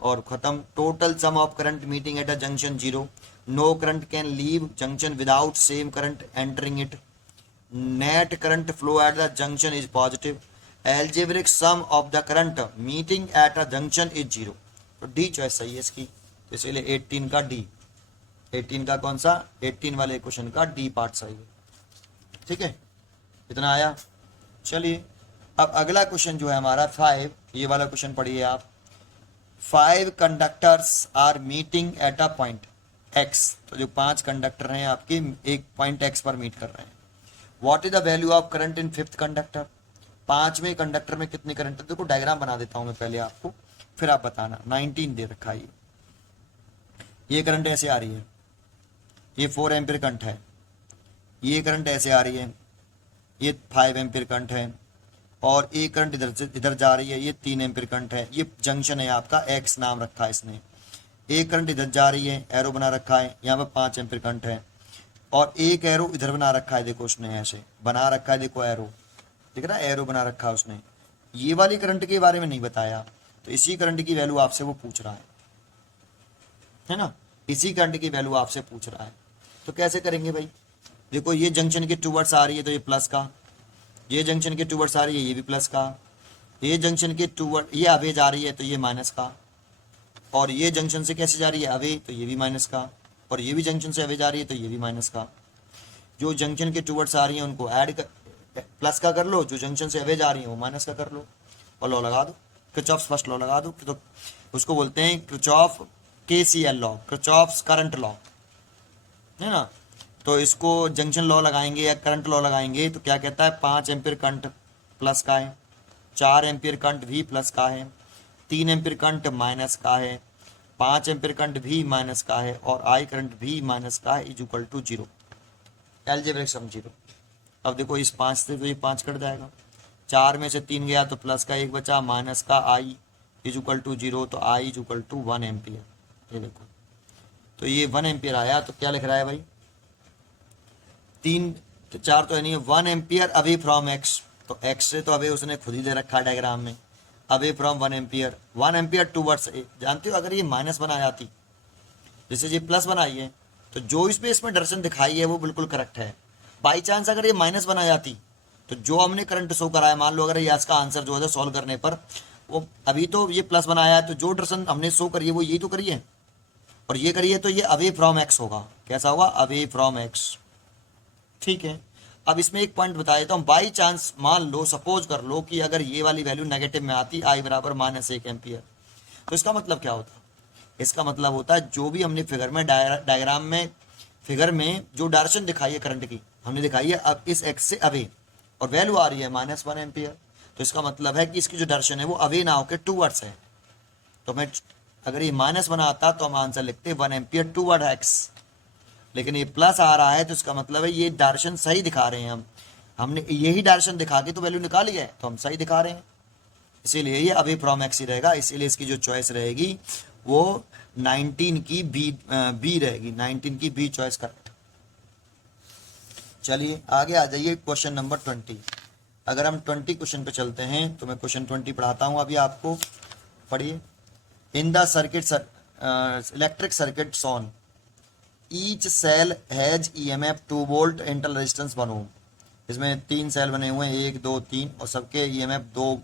और खत्म। Total sum of current meeting at a junction zero, no current can leave junction without same current entering it, net current flow at the junction is positive, algebraic sum of the current meeting at a junction is zero. तो D choice सही है इसकी, तो इसलिए 18 का D, 18 का कौन सा, 18 वाले क्वेश्चन का डी पार्ट सही है। ठीक है, इतना आया। चलिए अब अगला क्वेश्चन जो है हमारा 5, ये वाला क्वेश्चन पढ़िए आप। 5 conductors are meeting at a point x, तो जो 5 कंडक्टर हैं आपके एक पॉइंट x पर मीट कर रहे हैं। What is the value of current in 5th conductor, 5वें कंडक्टर में कितनी करंट है। देखो डायग्राम बना देता हूं मैं पहले आपको, फिर आप बताना। 19 दे रखा है, ये करंट ऐसे आ रही है, ये 4 एम्पीयर करंट है, ये करंट ऐसे आ रही है, ये 5 एम्पीयर करंट है, और एक करंट इधर से इधर जा रही है, ये 3 एम्पीयर करंट है। ये जंक्शन है आपका, एक्स नाम रखा है इसने। एक करंट इधर जा रही है, एरो बना रखा है, यहाँ पे 5 एम्पीयर करंट है, और एक एरो इधर बना रखा है, देखो उसने ऐसे बना रखा है, देखो एरो दिख रहा है, एरो बना रखा है उसने। ये वाली करंट के बारे में नहीं बताया, तो इसी करंट की वैल्यू आपसे वो पूछ रहा है ना, इसी करंट की वैल्यू आपसे पूछ रहा है। तो कैसे करेंगे भाई, देखो ये जंक्शन के टूवर्ड्स आ रही है तो ये प्लस का, ये जंक्शन के टूवर्ड्स आ रही है ये भी प्लस का, ये जंक्शन के टूवर्ड ये अवे जा रही है तो ये माइनस का, और ये जंक्शन से कैसे जा रही है अवे, तो ये भी माइनस का, और ये भी जंक्शन से अवे जा रही है तो ये भी माइनस का। जो जंक्शन के टूवर्ड्स आ रही है उनको ऐड कर, प्लस का कर लो, जो जंक्शन से अवे जा रही है वो माइनस का कर लो, और लॉ लगा दो, किरचॉफ्स फर्स्ट लॉ लगा दो। तो उसको बोलते हैं Kirchhoff KCL law, Kirchhoff's current law, है ना। तो इसको जंक्शन लॉ लगाएंगे या करंट लॉ लगाएंगे तो क्या कहता है, 5 एम्पीयर करंट प्लस का है, 4 एम्पीयर करंट भी प्लस का है, 3 एम्पीयर करंट माइनस का है, 5 एम्पीयर करंट भी माइनस का है और आई करंट भी माइनस का है, is equal to 0। Algebraic sum 0। अब देखो इस 5 से तो ये 5 कट जाएगा, 4 में से 3 गया तो प्लस का 1 बचा, माइनस का आई इज इक्वल टू 0, तो I is equal to 1 ampere. ये देखो तो ये 1 एम्पियर आया, तो क्या लिख रहा है भाई, 3 4 तो है नहीं, 1 एम्पियर अवे फ्रॉम एक्स, तो एक्स से तो अवे उसने खुद ही दे रखा डायग्राम में, away from 1 ampere towards a. जानते हो अगर ये माइनस बना जाती, जैसे ये प्लस बनाई है, तो जो इसमें डायरेक्शन दिखाई है वो बिल्कुल करेक्ट है। बाई चांस अगर ये माइनस बना जाती, तो जो हमने करंट शो कराया, मान लो अगर ये इसका आंसर जो है सॉल्व करने पर, वो अभी तो ये प्लस बनाया है, तो जो डायरेक्शन हमने शो करी है वो यही तो करी है, और ये करिए तो ये अवे फ्रॉम एक्स होगा। कैसा होगा, अवे फ्रॉम एक्स। ठीक है, अब इसमें एक पॉइंट बता देता हूँ, बाई चांस मान लो, सपोज कर लो कि अगर ये वाली वैल्यू नेगेटिव में आती, आई बराबर -1 एम्पियर, तो इसका मतलब क्या होता है, इसका मतलब होता है जो भी हमने फिगर में डायग्राम में फिगर में जो डायरेक्शन दिखाई है करंट की, हमने दिखाई है अब इस एक्स से अवे, और वैल्यू आ रही है -1 एम्पियर, तो इसका मतलब है कि इसकी जो डायरेक्शन है वो अवे ना होकर टूवर्ड्स है। तो मैं अगर ये माइनस बनाता तो हम आंसर लिखते 1 एम्पियर टूवर्ड एक्स, लेकिन ये प्लस आ रहा है, तो इसका मतलब है ये डायरेक्शन सही दिखा रहे हैं, हमने यही डायरेक्शन दिखा के तो वैल्यू निकाली है, तो हम सही दिखा रहे हैं, इसीलिए ये अवे फ्रॉम एक्स ही रहेगा। इसीलिए इसकी जो चॉइस रहेगी वो 19 की बी रहेगी, 19 की बी चॉइस करेक्ट। चलिए आगे आ जाइए, क्वेश्चन नंबर 20। अगर हम 20 क्वेश्चन पे चलते हैं तो मैं क्वेश्चन 20 पढ़ाता हूँ अभी आपको, पढ़िए। In the circuit electric circuit shown each cell has EMF 2 volt internal resistance 1 ohm. इसमें 3 सेल बने हुए हैं, 1 2 3, और सबके ईएमएफ 2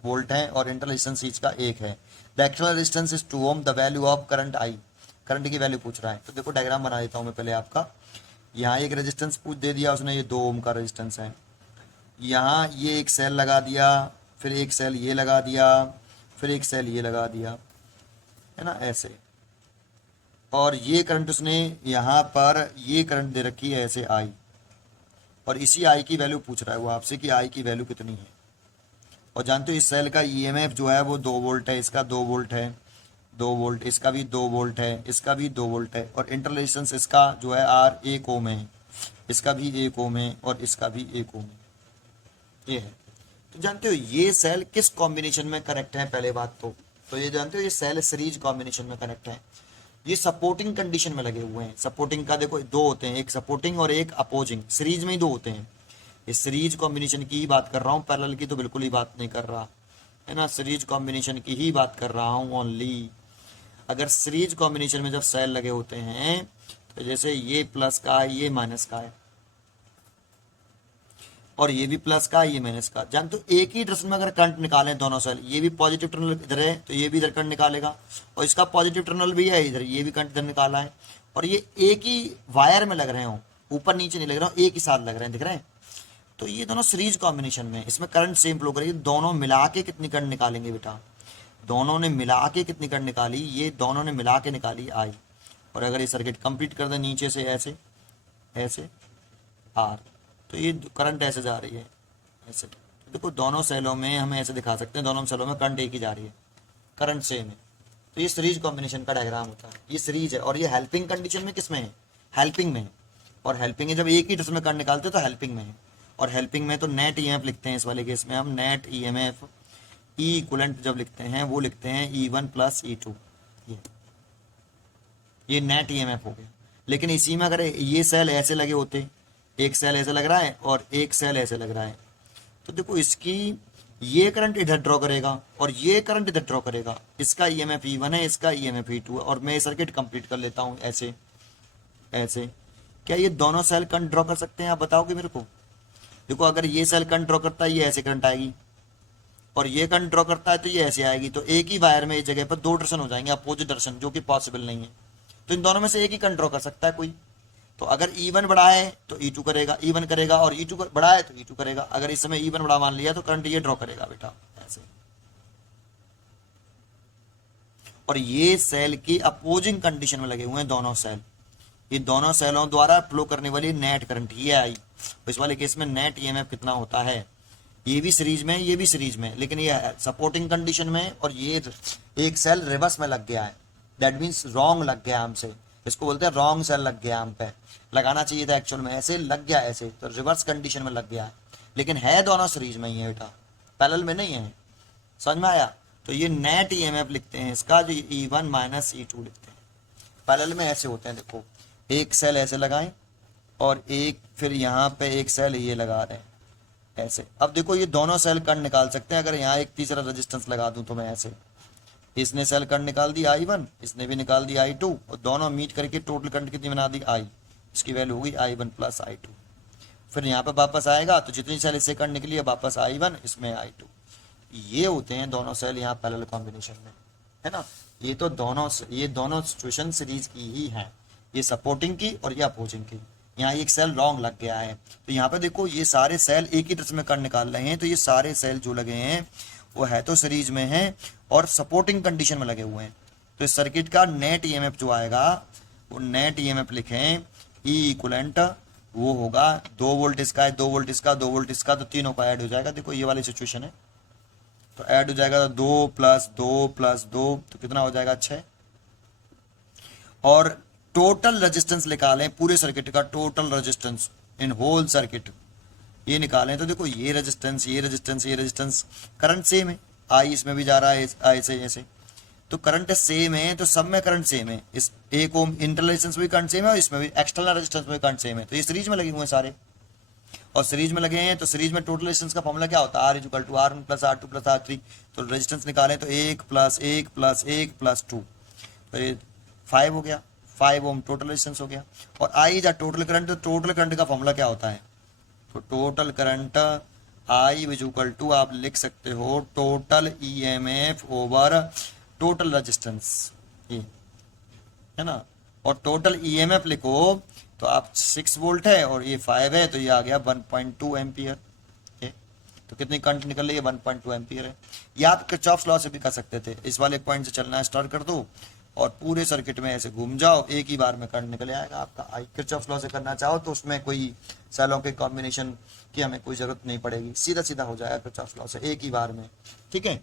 वोल्ट है और इंटरनल रेजिस्टेंस ईच का 1 है। The external resistance is 2 ohm, the value of current I, current की वैल्यू पूछ रहा है। तो देखो डायग्राम बना देता हूँ मैं पहले आपका। यहाँ एक रेजिस्टेंस पूछ दे दिया उसने, ये 2 ओम का रेजिस्टेंस है। यहाँ ये एक सेल लगा दिया, फिर एक सेल ये लगा दिया, फिर एक सेल ये लगा दिया, है ना, ऐसे। और ये करंट उसने यहाँ पर ये करंट दे रखी है ऐसे आई, और इसी आई की वैल्यू पूछ रहा है वो आपसे कि आई की वैल्यू कितनी है। और जानते हो इस सेल का ईएमएफ जो है वो 2 वोल्ट है, इसका 2 वोल्ट है, 2 वोल्ट, इसका भी 2 वोल्ट है, इसका भी 2 वोल्ट है, और इंटरनल रेजिस्टेंस इसका जो है आर 1 ओम है, इसका भी 1 ओम है, और इसका भी 1 ओम है, ये है। तो जानते हो ये सेल किस कॉम्बिनेशन में कनेक्ट है, पहले बात तो ये जानते हो ये सेल सीरीज कॉम्बिनेशन में कनेक्ट है। ये सपोर्टिंग कंडीशन में लगे हुए हैं। सपोर्टिंग का देखो 2 होते हैं, एक सपोर्टिंग और एक अपोजिंग, सीरीज में ही 2 होते हैं। इस सीरीज कॉम्बिनेशन की ही बात कर रहा हूँ, पैरेलल की तो बिल्कुल ही बात नहीं कर रहा, है ना, सीरीज कॉम्बिनेशन की ही बात कर रहा हूँ ओनली। अगर सीरीज कॉम्बिनेशन में जब सेल लगे होते हैं, तो जैसे ये प्लस का है, ये माइनस का है, और ये भी प्लस का, ये माइनस का, जान तो एक ही डायरेक्शन में अगर करंट निकालें दोनों सेल, ये भी पॉजिटिव टर्मिनल इधर है तो ये भी इधर करंट निकालेगा, और इसका पॉजिटिव टर्मिनल भी है इधर, ये भी करंट इधर निकाला है, और ये एक ही वायर में लग रहे हो, ऊपर नीचे नहीं लग रहा, एक ही साथ लग रहे हैं, दिख रहे हैं। तो ये दोनों सीरीज कॉम्बिनेशन में, इसमें करंट सेम फ्लो करेगी। दोनों मिला के कितनी करंट निकालेंगे बेटा, दोनों ने मिला के कितनी करंट निकाली, ये दोनों ने मिला के निकाली आई। और अगर ये सर्किट कंप्लीट कर दे नीचे से ऐसे ऐसे आर, तो ये करंट ऐसे जा रही है ऐसे। देखो दोनों सेलों में हम ऐसे दिखा सकते हैं, दोनों सेलों में करंट एक ही जा रही है, करंट सेम है। तो ये सीरीज कॉम्बिनेशन का डायग्राम होता है, ये सीरीज है। और ये हेल्पिंग कंडीशन में किस में है, हेल्पिंग में है। और हेल्पिंग है जब एक ही डायरेक्शन में करंट निकालते हैं तो हेल्पिंग में है। और हेल्पिंग में तो नेट ईएमएफ लिखते हैं, इस वाले केस में हम नेट ईएमएफ ई इक्विवेलेंट जब लिखते हैं वो लिखते हैं E1 प्लस E2, ये नेट ईएमएफ हो गया। लेकिन इसी में अगर ये सेल ऐसे लगे होते, एक सेल ऐसे लग रहा है और एक सेल ऐसे लग रहा है, तो देखो इसकी ये करंट इधर ड्रॉ करेगा और ये करंट इधर ड्रॉ करेगा, इसका ईएमएफ E1 है, इसका ईएमएफ E2 है। और मैं सर्किट कंप्लीट कर लेता हूँ ऐसे ऐसे। क्या ये दोनों सेल करंट ड्रॉ कर सकते हैं, आप बताओगे मेरे को। देखो अगर ये सेल करंट ड्रॉ करता है ये ऐसे करंट आएगी, और ये करंट ड्रॉ करता है तो ये ऐसे आएगी, तो एक ही वायर में इस जगह पर 2 डायरेक्शन हो जाएंगे, अपोजिट डायरेक्शन, जो कि पॉसिबल नहीं है। तो इन दोनों में से एक ही करंट ड्रॉ कर सकता है कोई। तो अगर E1 बड़ा है तो E2 करेगा, E1 करेगा, और E2 बड़ा है तो E2 करेगा। अगर इस समय E1 बड़ा मान लिया तो करंट ये ड्रॉ करेगा बेटा ऐसे। और ये सेल की अपोजिंग कंडीशन में लगे हुए हैं दोनों सेल, ये दोनों सेलों द्वारा फ्लो करने वाली नेट करंट ये आई। इस वाले केस में नेट ईएमएफ कितना होता है, ये भी सीरीज में, ये भी सीरीज में, लेकिन ये सपोर्टिंग कंडीशन में, और ये एक सेल रिवर्स में लग गया है, दैट मीन्स रॉन्ग लग गया हमसे, इसको बोलते हैं रॉन्ग सेल लग गया हम पे, लगाना चाहिए था एक्चुअल में ऐसे, लग गया ऐसे, तो रिवर्स कंडीशन में लग गया है, लेकिन है दोनों सीरीज में ही है बेटा, पैरेलल में नहीं है। समझ में आया? तो ये नेट ईएमएफ लिखते हैं इसका, जो E1 माइनस E2 लिखते हैं। पैरेलल में ऐसे होते हैं, देखो एक सेल ऐसे लगाएं और एक फिर यहाँ पे एक सेल ये लगा रहे हैं ऐसे। अब देखो ये दोनों सेल करंट निकाल सकते हैं, अगर यहाँ एक तीसरा रेजिस्टेंस लगा दूं तो मैं ऐसे, इसने सेल करंट निकाल दी I1, इसने भी निकाल दी I2, और दोनों मीट करके टोटल करंट कितनी बना दी I, इसकी वैल्यू होगी I1 प्लस I2। फिर यहाँ पे वापस आएगा तो जितनी सेल इससे करंट निकली है वापस I1, इसमें I2। ये होते हैं दोनों सेल यहाँ पैरेलल कॉम्बिनेशन में, है ना। ये दोनों सिचुएशन सीरीज की ही है, ये सपोर्टिंग की और ये अपोजिंग की। यहाँ एक सेल रॉन्ग लग गया है, तो यहाँ पे देखो ये सारे सेल एक ही तरह में करंट निकाल रहे हैं, तो ये सारे सेल जो लगे हैं वो है तो सीरीज में है और सपोर्टिंग कंडीशन में लगे हुए हैं। तो इस सर्किट का नेट ईएमएफ जो आएगा वो नेट ईएमएफ लिखें ई इक्वलेंट, वो होगा 2 वोल्ट इसका है, 2 वोल्ट इसका, 2 वोल्ट इसका, तो तीनों का ऐड हो जाएगा। देखो ये वाली सिचुएशन है तो ऐड हो जाएगा, तो 2 प्लस 2 प्लस 2 तो कितना हो जाएगा 6। और टोटल रेजिस्टेंस निकालें पूरे सर्किट का, total resistance in whole circuit ये निकालें, तो देखो ये रेजिस्टेंस ये रेजिस्टेंस ये रेजिस्टेंस, करंट सेम है, आई इसमें भी जा रहा है ऐसे ऐसे, तो करंट सेम है, तो सब में करंट सेम है, इस एक ओम इंटरनल रेजिस्टेंस में भी करंट सेम है और इसमें भी एक्सटर्नल रेजिस्टेंस में भी करंट सेम है, तो ये सीरीज में लगे हुए हैं सारे, और सीरीज में लगे हैं। तो सीरीज में टोटल रेजिस्टेंस का फॉर्मूला क्या होता है, R equal to R1 plus R2 plus R3। तो रेजिस्टेंस निकालें तो 1 प्लस 1 प्लस 1 प्लस 2, तो ये 5 हो गया, 5 ओम टोटल रेजिस्टेंस हो गया। और आई जा टोटल करंट, तो टोटल करंट का फॉर्मूला क्या होता है, तो total current I equal to आप लिख सकते हो total EMF over total resistance, ये है ना। और टोटल ईएमएफ लिखो तो आप 6 वोल्ट है और ये 5 है, तो ये आ गया 1.2 एम्पियर। तो कितनी करंट निकल रही है, 1.2 एम्पियर है। या आप किरचॉफ्स लॉ से भी कर सकते थे, इस वाले पॉइंट से चलना स्टार्ट कर दो और पूरे सर्किट में ऐसे घूम जाओ, एक ही बार में करंट निकल आएगा आपका। आई किरचॉफ्स लॉ से करना चाहो तो उसमें कोई सेलों के कॉम्बिनेशन की हमें कोई जरूरत नहीं पड़ेगी, सीधा सीधा हो जाएगा किरचॉफ्स लॉ से एक ही बार में, ठीक है।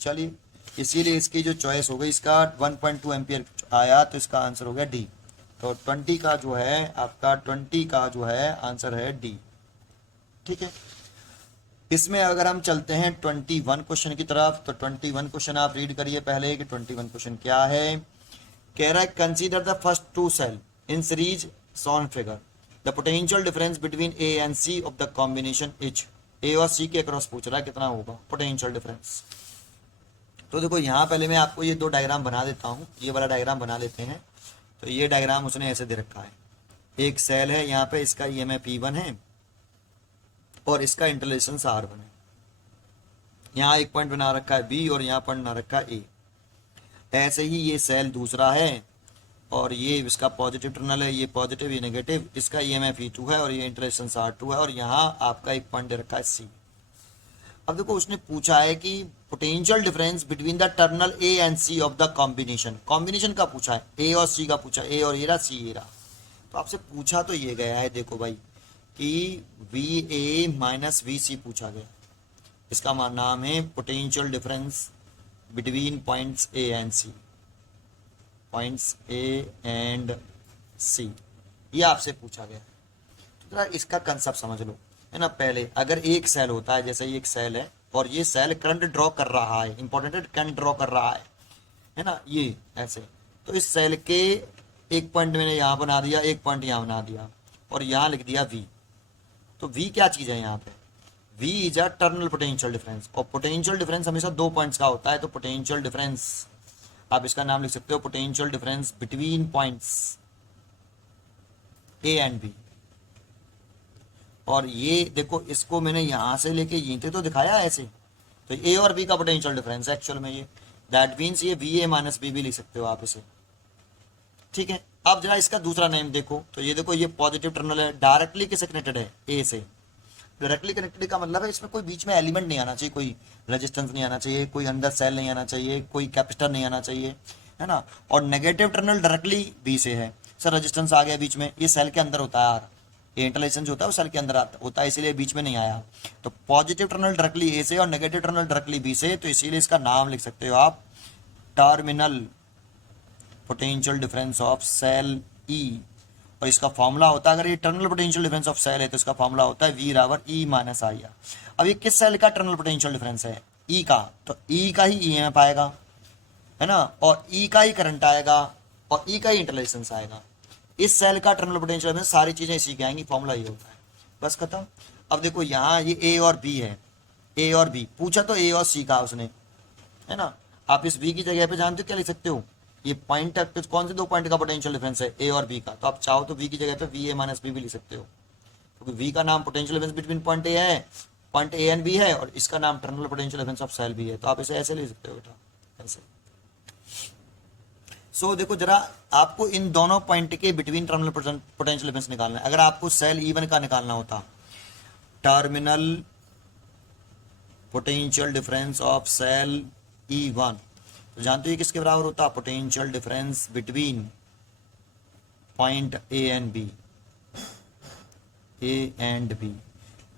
चलिए, इसीलिए इसकी जो चॉइस हो गई, इसका 1.2 एम्पियर आया, तो इसका आंसर हो गया डी। तो 20 का जो है आपका 20 का जो है आंसर है डी, ठीक है। इसमें अगर हम चलते हैं 21 क्वेश्चन की तरफ, तो 21 क्वेश्चन आप रीड करिए पहले कि 21 क्वेश्चन क्या है। कह रहा है consider the first 2 cell in series shown figure, the potential difference between A and C of the combination each. A और सी के अक्रॉस पूछ रहा है कितना होगा पोटेंशियल डिफरेंस। तो देखो यहाँ पहले मैं आपको ये 2 डायग्राम बना देता हूँ, ये वाला डायग्राम बना लेते हैं। तो ये डायग्राम उसने ऐसे दे रखा है, एक सेल है यहाँ पे, इसका ईएमएफ E1 है और इसका इंटरलेशंस R1 है। यहाँ एक पॉइंट बना रखा है B और यहाँ पॉइंट बना रखा है A। ऐसे ही ये सेल दूसरा है और ये इसका पॉजिटिव टर्मिनल है, ये पॉजिटिव ये नेगेटिव, इसका ईएमएफ E2 है और ये इंटरलेशंस R2 है, और यहाँ आपका एक पॉइंट दे रखा है C। अब देखो उसने पूछा है कि potential difference between the terminal A and C of the combination, combination का पूछा है, ए और सी का पूछा, ए और ये रहा सी ये रहा। तो आपसे पूछा तो ये गया है देखो भाई कि V A minus V C पूछा गया, इसका नाम है potential difference between points A and C, points A and C, ये आपसे पूछा गया। तो जरा इसका कंसेप्ट समझ लो, है ना। पहले अगर एक सेल होता है, जैसे ये एक सेल है और ये सेल करंट ड्रॉ कर रहा है, इंपॉर्टेंट है, करंट ड्रॉ कर रहा है ना, ये ऐसे। तो इस सेल के एक पॉइंट मैंने यहाँ बना दिया, एक पॉइंट यहाँ बना दिया और यहाँ लिख दिया V। तो V क्या चीज़ है यहाँ पे, V is a terminal potential difference, और पोटेंशियल डिफरेंस हमेशा 2 पॉइंट्स का होता है। तो पोटेंशियल डिफरेंस आप इसका नाम लिख सकते हो potential difference between points A and B। और ये देखो इसको मैंने यहाँ से लेके यहीं तक तो दिखाया ऐसे, तो ए और बी का पोटेंशियल डिफरेंस एक्चुअल में ये, दैट मीन्स ये वी ए माइनस बी भी लिख सकते हो आप इसे, ठीक है। अब जरा इसका दूसरा नेम देखो, तो ये देखो ये पॉजिटिव टर्मिनल है, डायरेक्टली किसे कनेक्टेड है, ए से। डायरेक्टली कनेक्टेड का मतलब है इसमें कोई बीच में एलिमेंट नहीं आना चाहिए, कोई रेजिस्टेंस नहीं आना चाहिए, कोई अंदर सेल नहीं आना चाहिए, कोई कैपेसिटर नहीं आना चाहिए, है ना। और नेगेटिव टर्मिनल डायरेक्टली बी से है, सर रेजिस्टेंस आ गया बीच में, ये सेल के अंदर होता है यार, ये इंटरलेशन जो होता है वो सेल के अंदर होता है, इसीलिए बीच में नहीं आया। तो पॉजिटिव टर्मिनल डायरेक्टली ए से और नेगेटिव टर्मिनल डायरेक्टली बी से, तो इसीलिए इसका नाम लिख सकते हो आप terminal potential difference of cell E, और इसका फॉर्मूला होता है, अगर ये terminal potential difference of cell है तो इसका फॉर्मूला होता है वी बराबर ई माइनस आई आर। अब ये किस सेल का टर्मिनल पोटेंशियल डिफरेंस है? ई का, तो ई का ही ईएमएफ आएगा, है ना, और ई का ही करंट आएगा, और ई का ही इंटर रेजिस्टेंस आएगा। इस सेल का टर्मिनल पोटेंशियल डिफरेंस, सारी चीजें इसी की आएंगी, फॉर्मूला ये होता है, बस खत्म। अब देखो यहाँ ये ए और बी है, ए और बी पूछा तो ए और सी का उसने, है ना। आप इस बी की जगह पे जानते हो क्या लिख सकते हो? ये पॉइंट है, कौन से दो पॉइंट का पोटेंशियल डिफरेंस है? ए और बी का। तो आप चाहो तो वी की जगह पे वी ए माइनस बी भी लिख सकते हो, क्योंकि वी का नाम potential difference between point A है, पॉइंट ए एंड बी है, और इसका नाम terminal potential difference of cell भी है, तो आप इसे ऐसे लिख सकते हो बेटा, ऐसे। सो देखो जरा, आपको इन दोनों पॉइंट के बिटवीन टर्मिनल पोटेंशियल डिफरेंस निकालना है। अगर आपको सेल ई1 का निकालना होता, terminal potential difference of cell E1, तो जानते हो किसके बराबर होता? Potential difference between point A and B, A and B,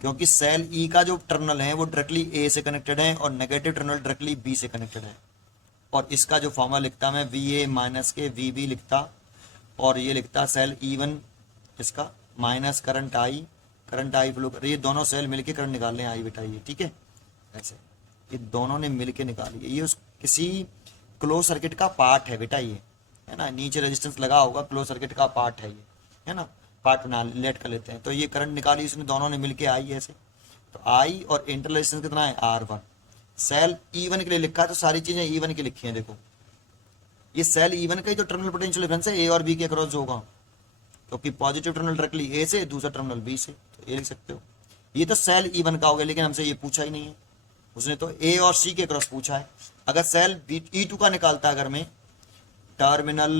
क्योंकि सेल ई का जो टर्मिनल है वो डायरेक्टली ए से कनेक्टेड है और नेगेटिव टर्मिनल डायरेक्टली बी से कनेक्टेड है। और इसका जो फॉर्मूला लिखता मैं वी ए माइनस के वी बी लिखता, और ये लिखता सेल ई1 इसका माइनस करंट आई फ्लो कर, ये दोनों सेल मिलके करंट निकाल लें आई बेटा, ये ठीक है, ऐसे ये दोनों ने मिलके निकाली। ये उस किसी क्लोज सर्किट का पार्ट है बेटा, ये है ना, नीचे रेजिस्टेंस लगा होगा, क्लोज सर्किट का पार्ट है ये, है ना, पार्ट बना लेट कर लेते हैं। तो ये करंट निकाली इसने, दोनों ने मिलके आई ऐसे, तो आई और इंटर रेजिस्टेंस कितना है? R1। सेल E1 के लिए लिखा है तो सारी चीजें E1 की लिखी हैं। देखो ये सेल E1 का ही तो टर्मिनल पोटेंशियल डिफरेंस है ए और बी के अक्रॉस होगा, क्योंकि पॉजिटिव टर्मिनल डायरेक्टली ए से, दूसरा टर्मिनल बी से, तो ये लिख सकते हो। ये तो सेल E1 का हो गया, लेकिन हमसे ये पूछा ही नहीं है, उसने तो ए और सी के क्रॉस पूछा है। अगर सेल E2 का निकालता, अगर मैं terminal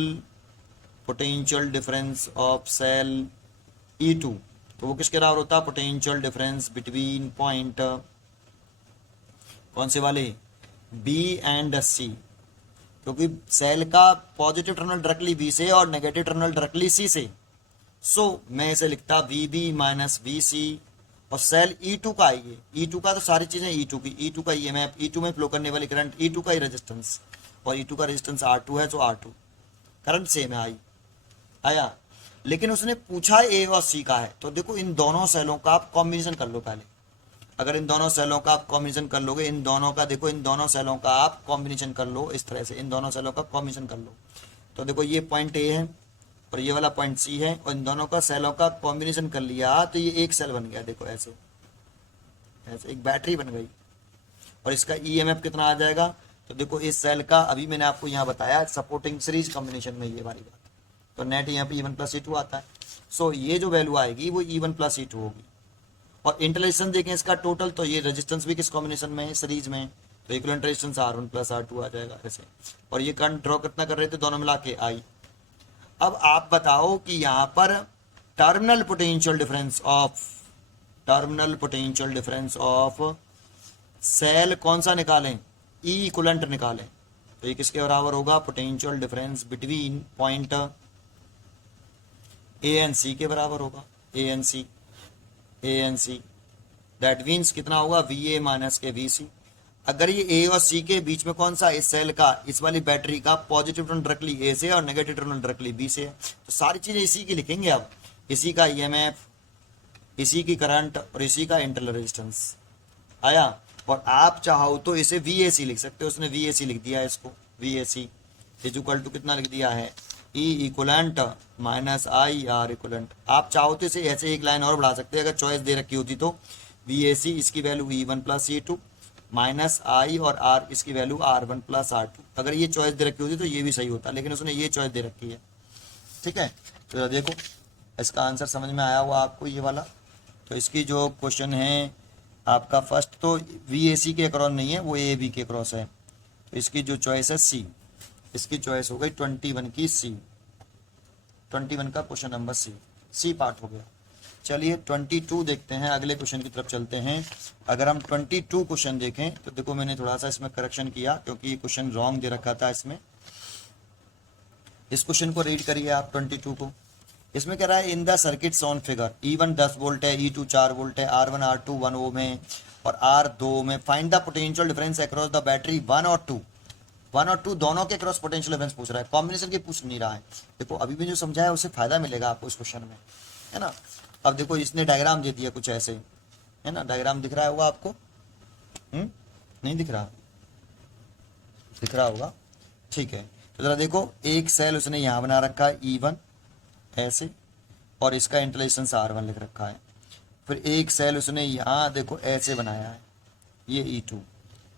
potential difference of cell E2, तो वो किसके बराबर होता? पोटेंशियल डिफरेंस बिटवीन पॉइंट कौन से वाले? बी एंड सी, क्योंकि सेल का पॉजिटिव टर्मिनल डायरेक्टली बी से और नेगेटिव टर्मिनल डायरेक्टली सी से। सो मैं इसे लिखता वी बी माइनस वी सी, और सेल E2 का आइए, E2 का तो सारी चीजें E2 की, E2 का ईएमएफ, E2 में फ्लो करने वाली करंट, E2 का ही रेजिस्टेंस, और E2 का रेजिस्टेंस R2 है, तो R2 करंट सेम है, आया। लेकिन उसने पूछा ए और सी का है, तो देखो इन दोनों सेलों का आप कॉम्बिनेशन कर लो पहले। अगर इन दोनों सेलों का आप कॉम्बिनेशन कर लोगे, इन दोनों का देखो, इन दोनों सेलों का आप कॉम्बिनेशन कर लो इस तरह से, इन दोनों सेलों का कॉम्बिनेशन कर लो, तो देखो ये पॉइंट ए है और ये वाला पॉइंट सी है, और इन दोनों का सेलों का कॉम्बिनेशन कर लिया तो ये एक सेल बन गया। देखो ऐसे ऐसे एक बैटरी बन गई, और इसका ईएमएफ कितना आ जाएगा? तो देखो इस सेल का, अभी मैंने आपको यहाँ बताया सपोर्टिंग सीरीज कॉम्बिनेशन में ये वाली बात, तो नेट यहाँ पे E1 प्लस E2 आता है। सो ये जो वैल्यू आएगी वो E1 प्लस E2 होगी। और इंटरलेशन देखें इसका टोटल, तो ये रेजिस्टेंस भी किस कॉम्बिनेशन में है? सीरीज में, तो equivalent resistance R1 plus R2 आ जाएगा ऐसे। और ये करंट ड्रॉ कितना कर रहे थे दोनों मिला के I। अब आप बताओ कि यहाँ पर terminal potential difference of cell कौन सा निकालें? ई इक्विवेलेंट निकालें, तो ये किसके बराबर होगा? Potential difference between point A and C के बराबर होगा, A and C, that means कितना होगा? वी ए माइनस के वी सी। अगर ये ए और सी के बीच में कौन सा? इस सेल का, इस वाली बैटरी का पॉजिटिव टर्मिनल डायरेक्टली ए से और नेगेटिव टर्मिनल डायरेक्टली बी से है, तो सारी चीजें इसी की लिखेंगे। अब इसी का ईएमएफ, इसी की करंट और इसी का इंटरनल रेजिस्टेंस आया। और आप चाहो तो इसे वी ए सी लिख सकते हो, उसने वी ए सी लिख दिया है, इसको V A C is equal to कितना लिख दिया है? E equivalent minus I R equivalent. आप चाहो तो इसे ऐसे एक लाइन और बढ़ा सकते हैं, अगर चॉइस दे रखी होती तो। वी ए सी इसकी value E1 plus E2 minus आई, और आर इसकी वैल्यू R1 प्लस R2। अगर ये चॉइस दे रखी होती तो ये भी सही होता, लेकिन उसने ये चॉइस दे रखी है, ठीक है। तो देखो इसका आंसर समझ में आया हुआ आपको ये वाला। तो इसकी जो क्वेश्चन है आपका फर्स्ट, तो वी ए सी के अक्रॉस नहीं है, वो ए बी के अक्रॉस है, तो इसकी जो चॉइस है सी, इसकी चॉइस हो गई 21 की सी, 21 का क्वेश्चन नंबर सी पार्ट हो गया। चलिए 22 देखते हैं, अगले क्वेश्चन की तरफ चलते हैं। अगर हम 22 क्वेश्चन देखें तो देखो मैंने थोड़ा सा इसमें करेक्शन किया, क्योंकि ये क्वेश्चन रॉन्ग दे रखा था इसमें। इस क्वेश्चन को रीड करिए आप 22 को। इसमें कह रहा है इन the circuit on figure E1 10 volt है, E2 4 वोल्ट है, R1 R2 1 ओम है और R 2 में, find the potential difference across the battery 1 और 2। 1 और 2 दोनों के क्रॉस पोटेंशियल डिफरेंस पूछ रहा है, कॉम्बिनेशन की पूछ नहीं रहा है। देखो अभी भी जो समझाया उससे फायदा मिलेगा आपको इस क्वेश्चन में, है ना। अब देखो इसने डायग्राम दे दिया कुछ ऐसे, है ना, डायग्राम दिख रहा होगा आपको, नहीं दिख रहा, दिख रहा होगा, ठीक है। तो जरा देखो एक सेल उसने यहाँ बना रखा है E1 ऐसे, और इसका इंटरलेशंस R1 लिख रखा है। फिर एक सेल उसने यहाँ देखो ऐसे बनाया है, ये E2,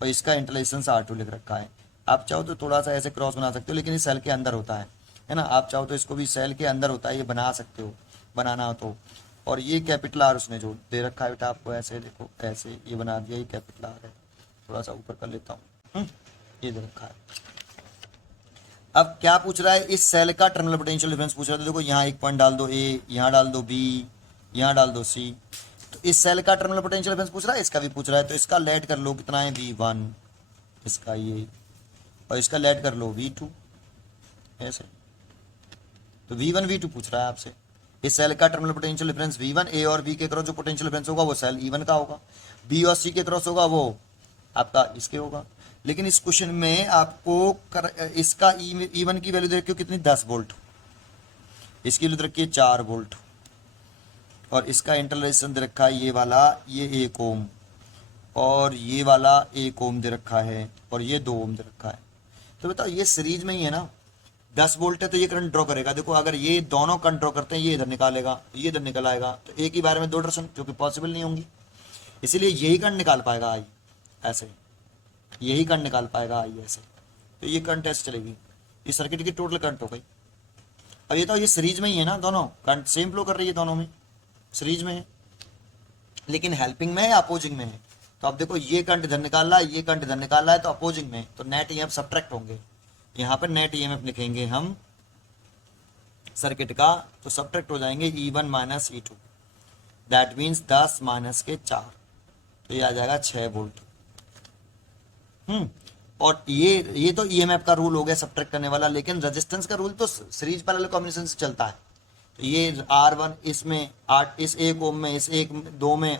और इसका इंटरलेशंस R2 लिख रखा है। आप चाहो तो थोड़ा सा ऐसे क्रॉस बना सकते हो, लेकिन ये सेल के अंदर होता है ना। आप चाहो तो इसको भी सेल के अंदर होता है, ये बना सकते हो बनाना हो तो। और ये कैपिटल R उसने जो दे रखा है बेटा आपको, ऐसे देखो ऐसे ये बना दिया, ये कैपिटल R है। थोड़ा सा ऊपर कर लेता हूँ, ये दे रखा है। अब क्या पूछ रहा है, इस सेल का टर्मिनल पोटेंशियल डिफरेंस पूछ रहा है। तो देखो यहाँ एक पॉइंट डाल दो A, यहाँ डाल दो B, यहाँ डाल दो C। तो इस सेल का टर्मिनल पोटेंशियल डिफरेंस पूछ रहा है, इसका भी पूछ रहा है। तो इसका लेट कर लो कितना है V1, इसका ये, और इसका लेट कर लो V2 ऐसे। तो V1 V2 पूछ रहा है आपसे। इस सेल का terminal potential difference V1 A और B के क्रॉस जो पोटेंशियल डिफरेंस होगा वो सेल E1 का होगा, B और C के क्रॉस होगा वो आपका इसके होगा। लेकिन इस क्वेश्चन में आपको इसका E1 की वैल्यू देखिए कितनी, 10 वोल्ट, इसकी वैल्यू रखिए 4 वोल्ट, और इसका इंटरलेशन दे रखा है ये वाला, ये 1 ओम, और ये वाला 1 ओम दे रखा है, और ये 2 ओम दे रखा है। तो बताओ ये सीरीज में ही है ना, 10 वोल्ट है तो ये करंट ड्रॉ करेगा। देखो अगर ये दोनों करंट ड्रॉ करते हैं, ये इधर निकालेगा, ये इधर निकल आएगा, तो एक ही बार में 2 डायरेक्शन जो कि पॉसिबल नहीं होंगी, इसीलिए यही करंट निकाल पाएगा आई ऐसे, यही करंट निकाल पाएगा आई ऐसे। तो ये करंट ऐसे चलेगी, इस सर्किट की टोटल करंट हो गई। अब ये तो ये सीरीज में ही है ना, दोनों करंट सेम फ्लो कर रही है, दोनों में सीरीज में है, लेकिन हेल्पिंग में है या अपोजिंग में है। तो अब देखो ये करंट इधर निकाल रहा है, ये करंट इधर निकाल रहा है, तो अपोजिंग में, तो नेट ईएमएफ सब्ट्रैक्ट होंगे। यहाँ पर नेट ईएमएफ लिखेंगे हम सर्किट का, तो सब्ट्रैक्ट हो जाएंगे E1 minus E2, that means 10 minus के 4, तो ये आ जाएगा 6 वोल्ट। और ये तो ईएमएफ का रूल हो गया सब्ट्रैक्ट करने वाला, लेकिन रेजिस्टेंस का रूल तो सीरीज पैरेलल कॉम्बिनेशन से चलता है। तो ये R1 इसमें, इस 1 ओम में, इस 2 में,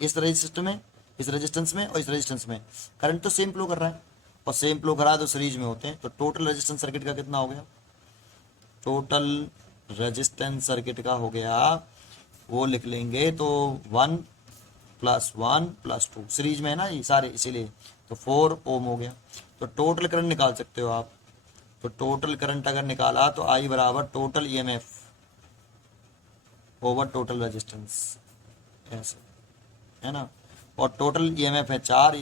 इस रेजिस्टेंस में, इस रेजिस्टेंस में और इस रेजिस्टेंस में करंट तो सेम फ्लो कर रहा है, और सेम फ्लो कर रहा है तो सीरीज में होते हैं। तो टोटल रेजिस्टेंस सर्किट का कितना हो गया, टोटल रेजिस्टेंस सर्किट का हो गया, वो लिख लेंगे तो 1 + 1 + 2, सीरीज में है ना ये सारे, इसीलिए तो 4 ओम हो गया। तो टोटल करंट निकाल सकते हो आप। तो टोटल करंट अगर निकाला तो I बराबर total EMF over total resistance ऐसे, है ना। और टोटल ईएमएफ है 4,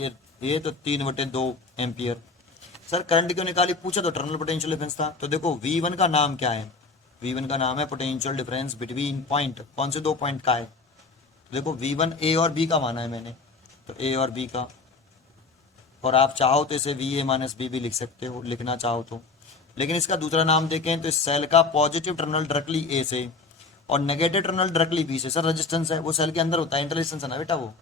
ये तो 3/2 एम्पियर। सर करंट क्यों निकाली, पूछा तो टर्मिनल पोटेंशियल डिफरेंस था। तो देखो V1 का नाम क्या है, V1 का नाम है पोटेंशियल डिफरेंस बिटवीन पॉइंट, कौन से 2 पॉइंट का है। तो देखो V1 A और B का माना है मैंने, तो A और B का, और आप चाहो तो इसे VA माइनस B भी लिख सकते हो, लिखना चाहो तो। लेकिन इसका दूसरा नाम देखें तो इस सेल का पॉजिटिव टर्मिनल डायरेक्टली A से और नेगेटिव टर्मिनल डायरेक्टली B से। सर रेजिस्टेंस है, वो सेल के अंदर होता है, इंटरलेशंस है ना बेटा, वो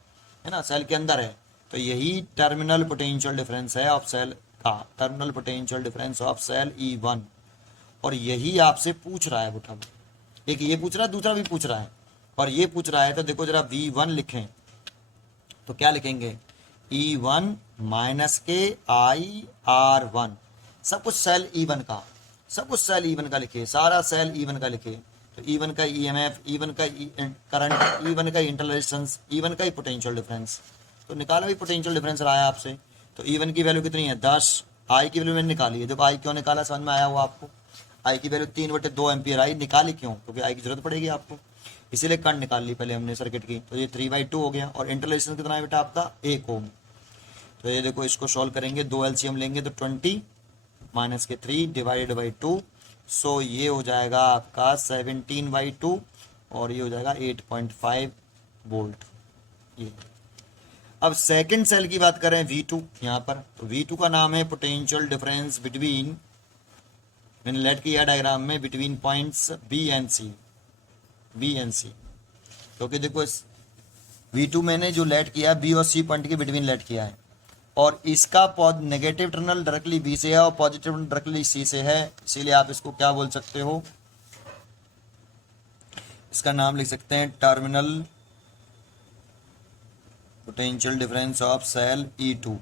है ना, सेल के अंदर है। तो यही टर्मिनल पोटेंशियल डिफरेंस है ऑफ सेल का, terminal potential difference of cell E1, और यही आपसे पूछ रहा है बेटा। एक ये पूछ रहा है, दूसरा भी पूछ रहा है, और ये पूछ रहा है। तो देखो जरा V1 लिखें तो क्या लिखेंगे, E1 माइनस के IR1, सब कुछ सेल E1 का, सब कुछ सेल E1 का लिखे, सारा सेल E1 का लिखे। तो E1 का ईएमएफ, E1 का करंट, E1 का इंटर रेजिस्टेंस, E1 का ही पोटेंशियल डिफरेंस। तो निकाला भी पोटेंशियल डिफरेंस रहा है आपसे। तो E1 की वैल्यू कितनी है, 10, I की वैल्यू मैंने निकाली है। देखो I क्यों निकाला, समझ में आया हुआ आपको। I की वैल्यू 3/2 एम्पियर आई, निकाली क्यों, क्योंकि I की जरूरत पड़ेगी आपको, इसीलिए करंट निकाल ली पहले हमने सर्किट की। तो ये 3/2 हो गया, और इंटर रेजिस्टेंस कितना है बेटा आपका, 1 ओम। तो ये देखो इसको सॉल्व करेंगे, 2 LCM लेंगे तो 20 माइनस के 3 डिवाइडेड बाई 2, सो ये हो जाएगा आपका 17/2, और ये हो जाएगा 8.5 वोल्ट। ये अब सेकंड सेल की बात करें V2 यहाँ पर, तो V2 का नाम है पोटेंशियल डिफरेंस बिटवीन, मैंने लेट किया डायग्राम में, between points B and C, क्योंकि देखो इस V2 मैंने जो लेट किया B और C पॉइंट के बिटवीन लेट किया है, और इसका नेगेटिव टर्मिनल डायरेक्टली B से है और पॉजिटिव डायरेक्टली C से है, इसीलिए आप इसको क्या बोल सकते हो, इसका नाम लिख सकते हैं terminal potential difference of cell E2।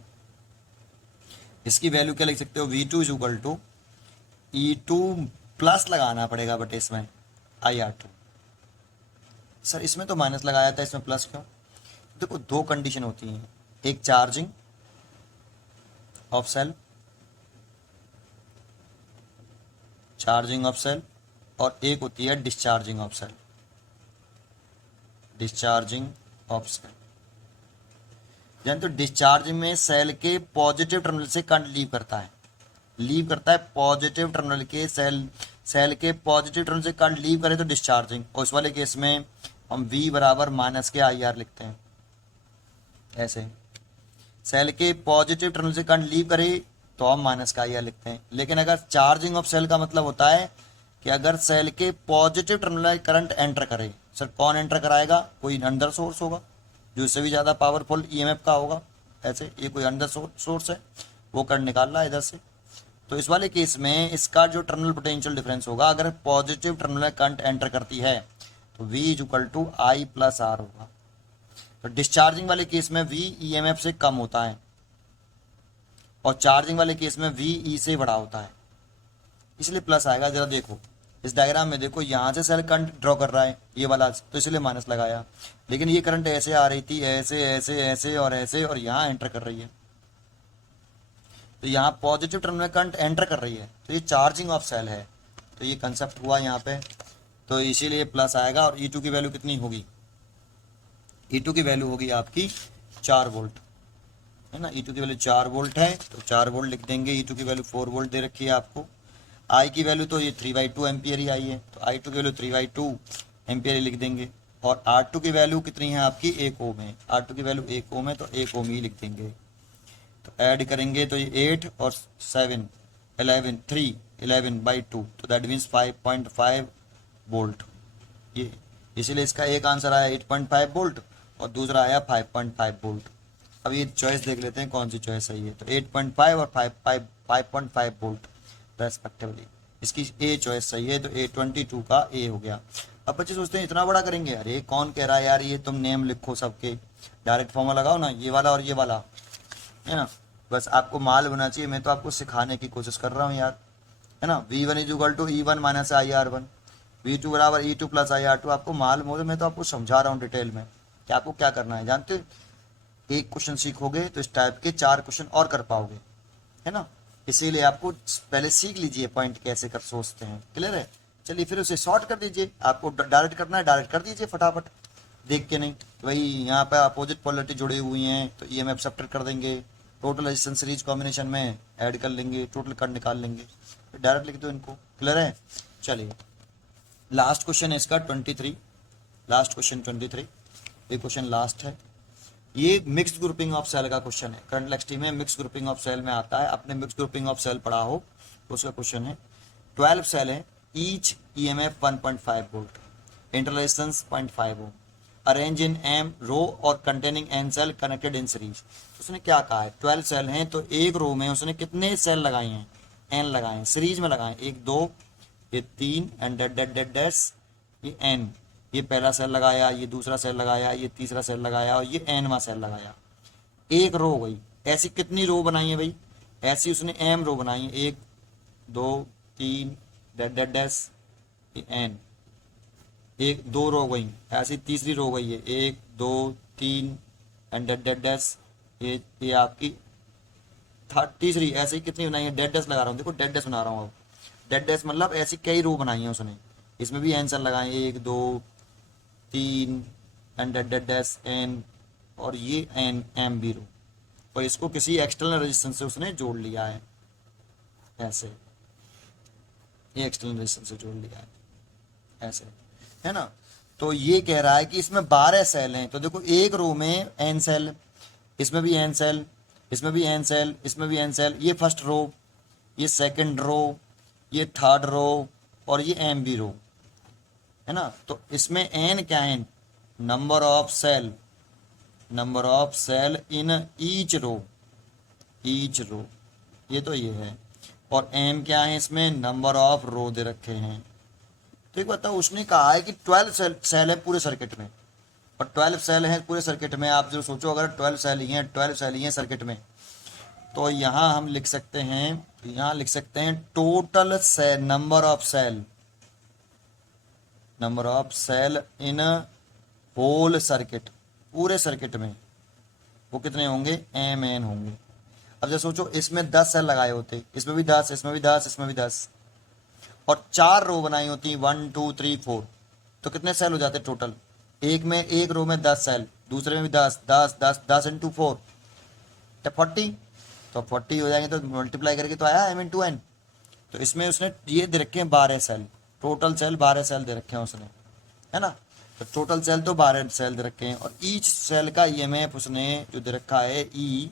इसकी वैल्यू क्या लिख सकते हो, V2 is equal to E2 plus लगाना पड़ेगा बट इसमें IR2। सर इसमें तो माइनस लगाया था, इसमें प्लस क्यों? देखो दो कंडीशन होती हैं, एक charging of cell, charging of cell, और एक होती है discharging of cell, discharging of cell. जानते हो डिस्चार्जिंग में सेल के पॉजिटिव टर्मिनल से करंट लीव करता है, लीव करता है पॉजिटिव टर्मिनल के सेल के पॉजिटिव टर्मिनल से करंट लीव करे तो डिस्चार्जिंग, और उस वाले केस में हम V बराबर माइनस के IR लिखते हैं। ऐसे सेल के पॉजिटिव टर्मिनल से करंट लीव करे तो हम माइनस का IR लिखते हैं। लेकिन अगर चार्जिंग ऑफ सेल का मतलब होता है कि अगर सेल के पॉजिटिव टर्मिनल करंट एंटर करे, सर कौन एंटर कराएगा? कोई अंदर सोर्स होगा जो इससे भी ज़्यादा पावरफुल EMF का होगा। ऐसे ये कोई अंदर सोर्स है, वो करंट निकाल रहा है इधर से। तो इस वाले केस में इसका जो टर्मिनल पोटेंशियल डिफरेंस होगा, अगर पॉजिटिव टर्मिनल करंट एंटर करती है तो V is equal to I plus R होगा। तो डिस्चार्जिंग वाले केस में V EMF से कम होता है और चार्जिंग वाले केस में V E से बड़ा होता है, इसलिए प्लस आएगा। जरा देखो इस डायग्राम में, देखो यहाँ से सेल करंट ड्रॉ कर रहा है ये वाला, तो इसलिए माइनस लगाया। लेकिन ये करंट ऐसे आ रही थी, ऐसे ऐसे ऐसे और ऐसे, और यहाँ एंटर कर रही है, तो यहाँ पॉजिटिव टर्मिनल करंट एंटर कर रही है, तो ये चार्जिंग ऑफ सेल है। तो ये कंसेप्ट हुआ यहाँ पे, तो इसीलिए प्लस आएगा। और E2 की वैल्यू कितनी होगी? E2 की वैल्यू होगी आपकी 4 वोल्ट, है ना। E2 की वैल्यू 4 वोल्ट है, तो 4 वोल्ट लिख देंगे। E2 की वैल्यू 4 वोल्ट दे रखी है आपको। I की वैल्यू तो ये 3/2 एम्पियर ही आई है, तो I2 की वैल्यू 3/2 एम्पियर ही लिख देंगे। और R2 की वैल्यू कितनी है आपकी? 1 ओम है। R2 की वैल्यू 1 ओम है, तो 1 ओम ही लिख देंगे। तो ऐड करेंगे तो ये 8 और 7 11 3 11/2, तो दैट मीन्स 5.5 वोल्ट। ये इसीलिए इसका एक आंसर आया 8.5 वोल्ट और दूसरा आया 5.5 वोल्ट। अब ये चॉइस देख लेते हैं कौन सी चॉइस सही है। तो 8.5 और 5.5 वोल्ट रेस्पेक्टिवली, इसकी ए चॉइस सही है, तो A22 का ए हो गया। अब बच्चे सोचते हैं इतना बड़ा करेंगे, अरे कौन कह रहा है यार, ये तुम नेम लिखो सबके, डायरेक्ट फॉर्मूला लगाओ ना, ये वाला और ये वाला, है ना। बस आपको माल होना चाहिए, मैं तो आपको सिखाने की कोशिश कर रहा हूँ यार, है ना। V1 is equal to E1 minus IR1, V2 बराबर E2 प्लस IR2। आपको माल मोल मैं तो आपको समझा रहा हूँ डिटेल में कि आपको क्या करना है। जानते हो एक क्वेश्चन सीखोगे तो इस टाइप के 4 क्वेश्चन और कर पाओगे, है ना। इसीलिए आपको पहले सीख लीजिए पॉइंट कैसे कर सोचते हैं, क्लियर है। चलिए फिर उसे शॉर्ट कर दीजिए, आपको डायरेक्ट करना है डायरेक्ट कर दीजिए फटाफट, देख के नहीं। तो भाई यहाँ पर अपोजिट पोलरिटी जुड़ी हुई हैं, तो EMF सब्ट्रैक्ट कर देंगे, टोटल रेजिस्टेंस सीरीज कॉम्बिनेशन में ऐड कर लेंगे, टोटल करंट निकाल लेंगे, डायरेक्ट लिख दो इनको, क्लियर है। चलिए लास्ट क्वेश्चन है इसका 23, लास्ट क्वेश्चन 23, ये क्वेश्चन लास्ट है। ये मिक्स्ड ग्रुपिंग ऑफ सेल का क्वेश्चन है, करंट इलेक्ट्रिसिटी में मिक्स ग्रुपिंग ऑफ सेल में आता है। आपने मिक्स ग्रुपिंग ऑफ सेल पढ़ा हो तो उसका क्वेश्चन है। 12 सेल है, each EMF 1.5 volt, inter resistance 0.5 ohm, arrange in M row और containing N cell connected in series. उसने क्या कहा है, 12 सेल हैं, तो एक रो में उसने कितने सेल लगाए हैं? N लगाए हैं, सीरीज में लगाए, 1 2 ये 3 and dead dead dead dash ये N, ये पहला सेल लगाया, ये दूसरा सेल लगाया, ये तीसरा सेल लगाया और ये Nवां सेल लगाया, एक रो हो गई। ऐसी कितनी रो बनाई है भाई? ऐसी उसने M रो बनाई है, 1 2 3 डेड डेड डैश ये N, एक 2 रो गई। ऐसी तीसरी रो गई है 1 2 3 एंड डेड डेड डैश ये आपकी तीसरी। ऐसे ही कितनी बनाई है? डेड डैश लगा रहा हूँ, देखो डेड डैश बना रहा हूँ। अब डेड डैश मतलब ऐसी कई रो बनाई है उसने, इसमें भी N सेल लगाए, 1 2 3 and dead dead dash N, और ये N M भी रो, और इसको किसी एक्सटर्नल रेजिस्टेंस से उसने जोड़ लिया है, ऐसे ये एक्सटर्नल रेजिस्टेंस से जोड़ लिया है, ऐसे, है ना। तो ये कह रहा है कि इसमें 12 सेल हैं, तो देखो एक रो में N सेल, इसमें भी N सेल, इसमें भी N सेल, इसमें भी N सेल, ये फर्स्ट रो, ये सेकंड रो, ये थर्ड रो और ये M भी रो, है ना। तो इसमें N क्या है? Number of cell, number of cell in each row, each row, ये तो ये है। और M क्या है? इसमें नंबर ऑफ रो दे रखे हैं। तो एक बताओ, उसने कहा है कि 12 सेल है पूरे सर्किट में, और 12 सेल है पूरे सर्किट में। आप जो सोचो अगर 12 सेल ही हैं, 12 सेल ही हैं सर्किट में, तो यहाँ हम लिख सकते हैं, यहाँ लिख सकते हैं total cell, number of cell, number of cell in whole circuit, पूरे सर्किट में वो कितने होंगे, एम एन होंगे। अब जैसे सोचो इसमें 10 सेल लगाए होते, इसमें भी 10, इसमें भी 10, इसमें भी 10, और 4 रो बनाई होती 1 2 3 4, तो कितने सेल हो जाते टोटल, एक में, एक रो में 10 सेल, दूसरे में भी 10 10 10 10 इंटू 4 तो 40, तो 40 हो जाएंगे, तो मल्टीप्लाई करके तो आया एम इंटू एन। तो इसमें उसने ये दे रखे हैं 12 सेल, टोटल सेल 12 सेल दे रखे हैं उसने, है ना। तो टोटल सेल तो 12 सेल दे रखे हैं, और ईच सेल का ईएमएफ उसने जो दे रखा है ई,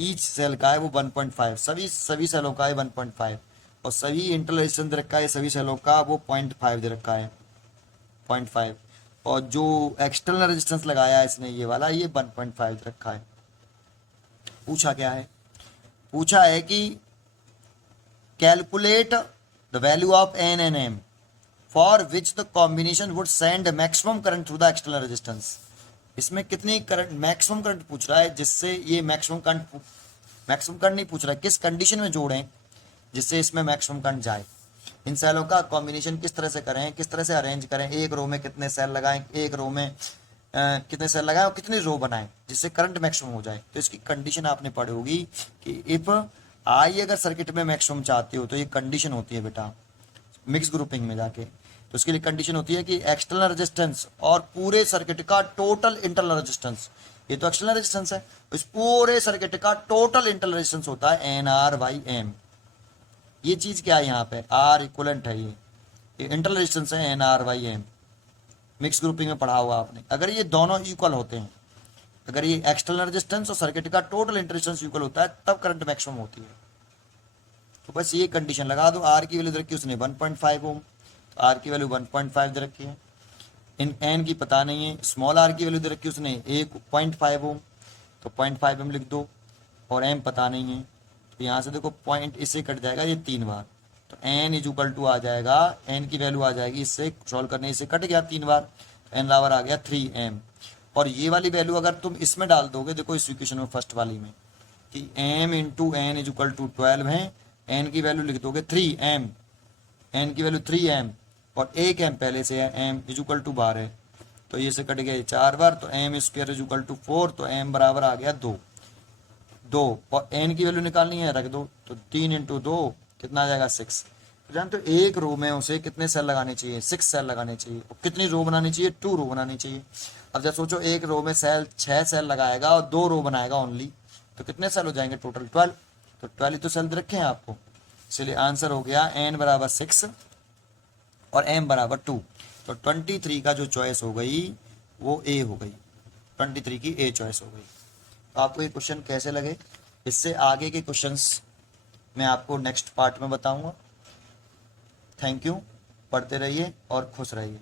ईच सेल का है वो 1.5, सभी सेलों का है 1.5, और सभी इंटर रेजिस्टेंस दे रखा है सभी सेलों का वो 0.5 दे रखा है, 0.5, और जो एक्सटर्नल रेजिस्टेंस लगाया है इसने ये वाला, ये 1.5 दे रखा है। पूछा क्या है, पूछा है कि calculate the value of N N M for which the combination would send maximum current through the external resistance. इसमें कितनी करंट, मैक्सिमम करंट पूछ रहा है, जिससे ये मैक्सिमम करंट नहीं पूछ रहा है, किस कंडीशन में जोड़ें जिससे इसमें मैक्सिमम करंट जाए। इन सेलों का कॉम्बिनेशन किस तरह से करें, किस तरह से अरेंज करें, एक रो में कितने सेल लगाएं, एक रो में कितने सेल लगाएं और कितनी रो बनाएं जिससे करंट मैक्सिमम हो जाए। तो इसकी कंडीशन आपने पढ़ी होगी कि इफ आई अगर सर्किट में मैक्सिमम चाहते हो तो ये कंडीशन होती है बेटा, मिक्स ग्रुपिंग में जाके, तो इसके लिए कंडीशन होती है कि एक्सटर्नल रेजिस्टेंस और पूरे सर्किट का टोटल इंटरनल रेजिस्टेंस, ये तो एक्सटर्नल रेजिस्टेंस है, इस पूरे सर्किट का टोटल इंटरनल रेजिस्टेंस होता है एन आर बाई एम। ये चीज क्या है यहाँ पे, आर इक्वलेंट है, ये इंटरनल रेजिस्टेंस है N R by M, mix grouping में पढ़ा हुआ आपने। अगर ये दोनों इक्वल होते हैं, अगर ये एक्सटर्नल रेजिस्टेंस और सर्किट का टोटल इंटर रेजिस्टेंस इक्वल होता है तब करंट मैक्सिमम होती है। तो बस ये कंडीशन लगा दो, आर की वैल्यू दे रखी है उसने 1.5 ओम, तो आर की वैल्यू 1.5 दे रखी है, इन एन की पता नहीं है, स्मॉल आर की वैल्यू दे रखी है उसने 1.5 ओम, तो 0.5 एम लिख दो, और एम पता नहीं है, तो यहाँ से देखो पॉइंट इससे कट जाएगा ये 3 बार, तो एन इज इक्वल टू आ जाएगा, एन की वैल्यू आ जाएगी, इससे सॉल्व करने इससे कट गया 3 बार, तो एन बराबर आ गया 3 एम। और ये वाली वैल्यू अगर तुम इसमें डाल दोगे, देखो इस इक्वेशन में फर्स्ट वाली में कि M into N is equal to 12 है, एन की वैल्यू लिख दोगे 3 एम, एन की वैल्यू 3 एम, और 1 एम पहले से है, एम इज इक्वल टू 12, तो ये से कट गया 4 बार, तो M square is equal to 4, तो एम बराबर आ गया 2, और एन की वैल्यू निकालनी है, रख दो, तो 3 इंटू 2 कितना आ जाएगा 6। तो जानते हो एक रो में उसे कितने सेल लगाने चाहिए, 6 सेल लगाने चाहिए, और कितनी रो बनानी चाहिए, 2 रो बनानी चाहिए। अब जब सोचो एक रो में 6 सेल लगाएगा और 2 रो बनाएगा ओनली, तो कितने सेल हो जाएंगे टोटल, 12, तो 12 तो सेल रखे हैं आपको, इसलिए आंसर हो गया एन बराबर 6 और एम बराबर 2। तो 23 का जो चॉइस हो गई वो ए हो गई, 23 की ए चॉइस हो गई। तो आपको ये क्वेश्चन कैसे लगे, इससे आगे के क्वेश्चंस मैं आपको नेक्स्ट पार्ट में बताऊंगा। थैंक यू, पढ़ते रहिए और खुश रहिए।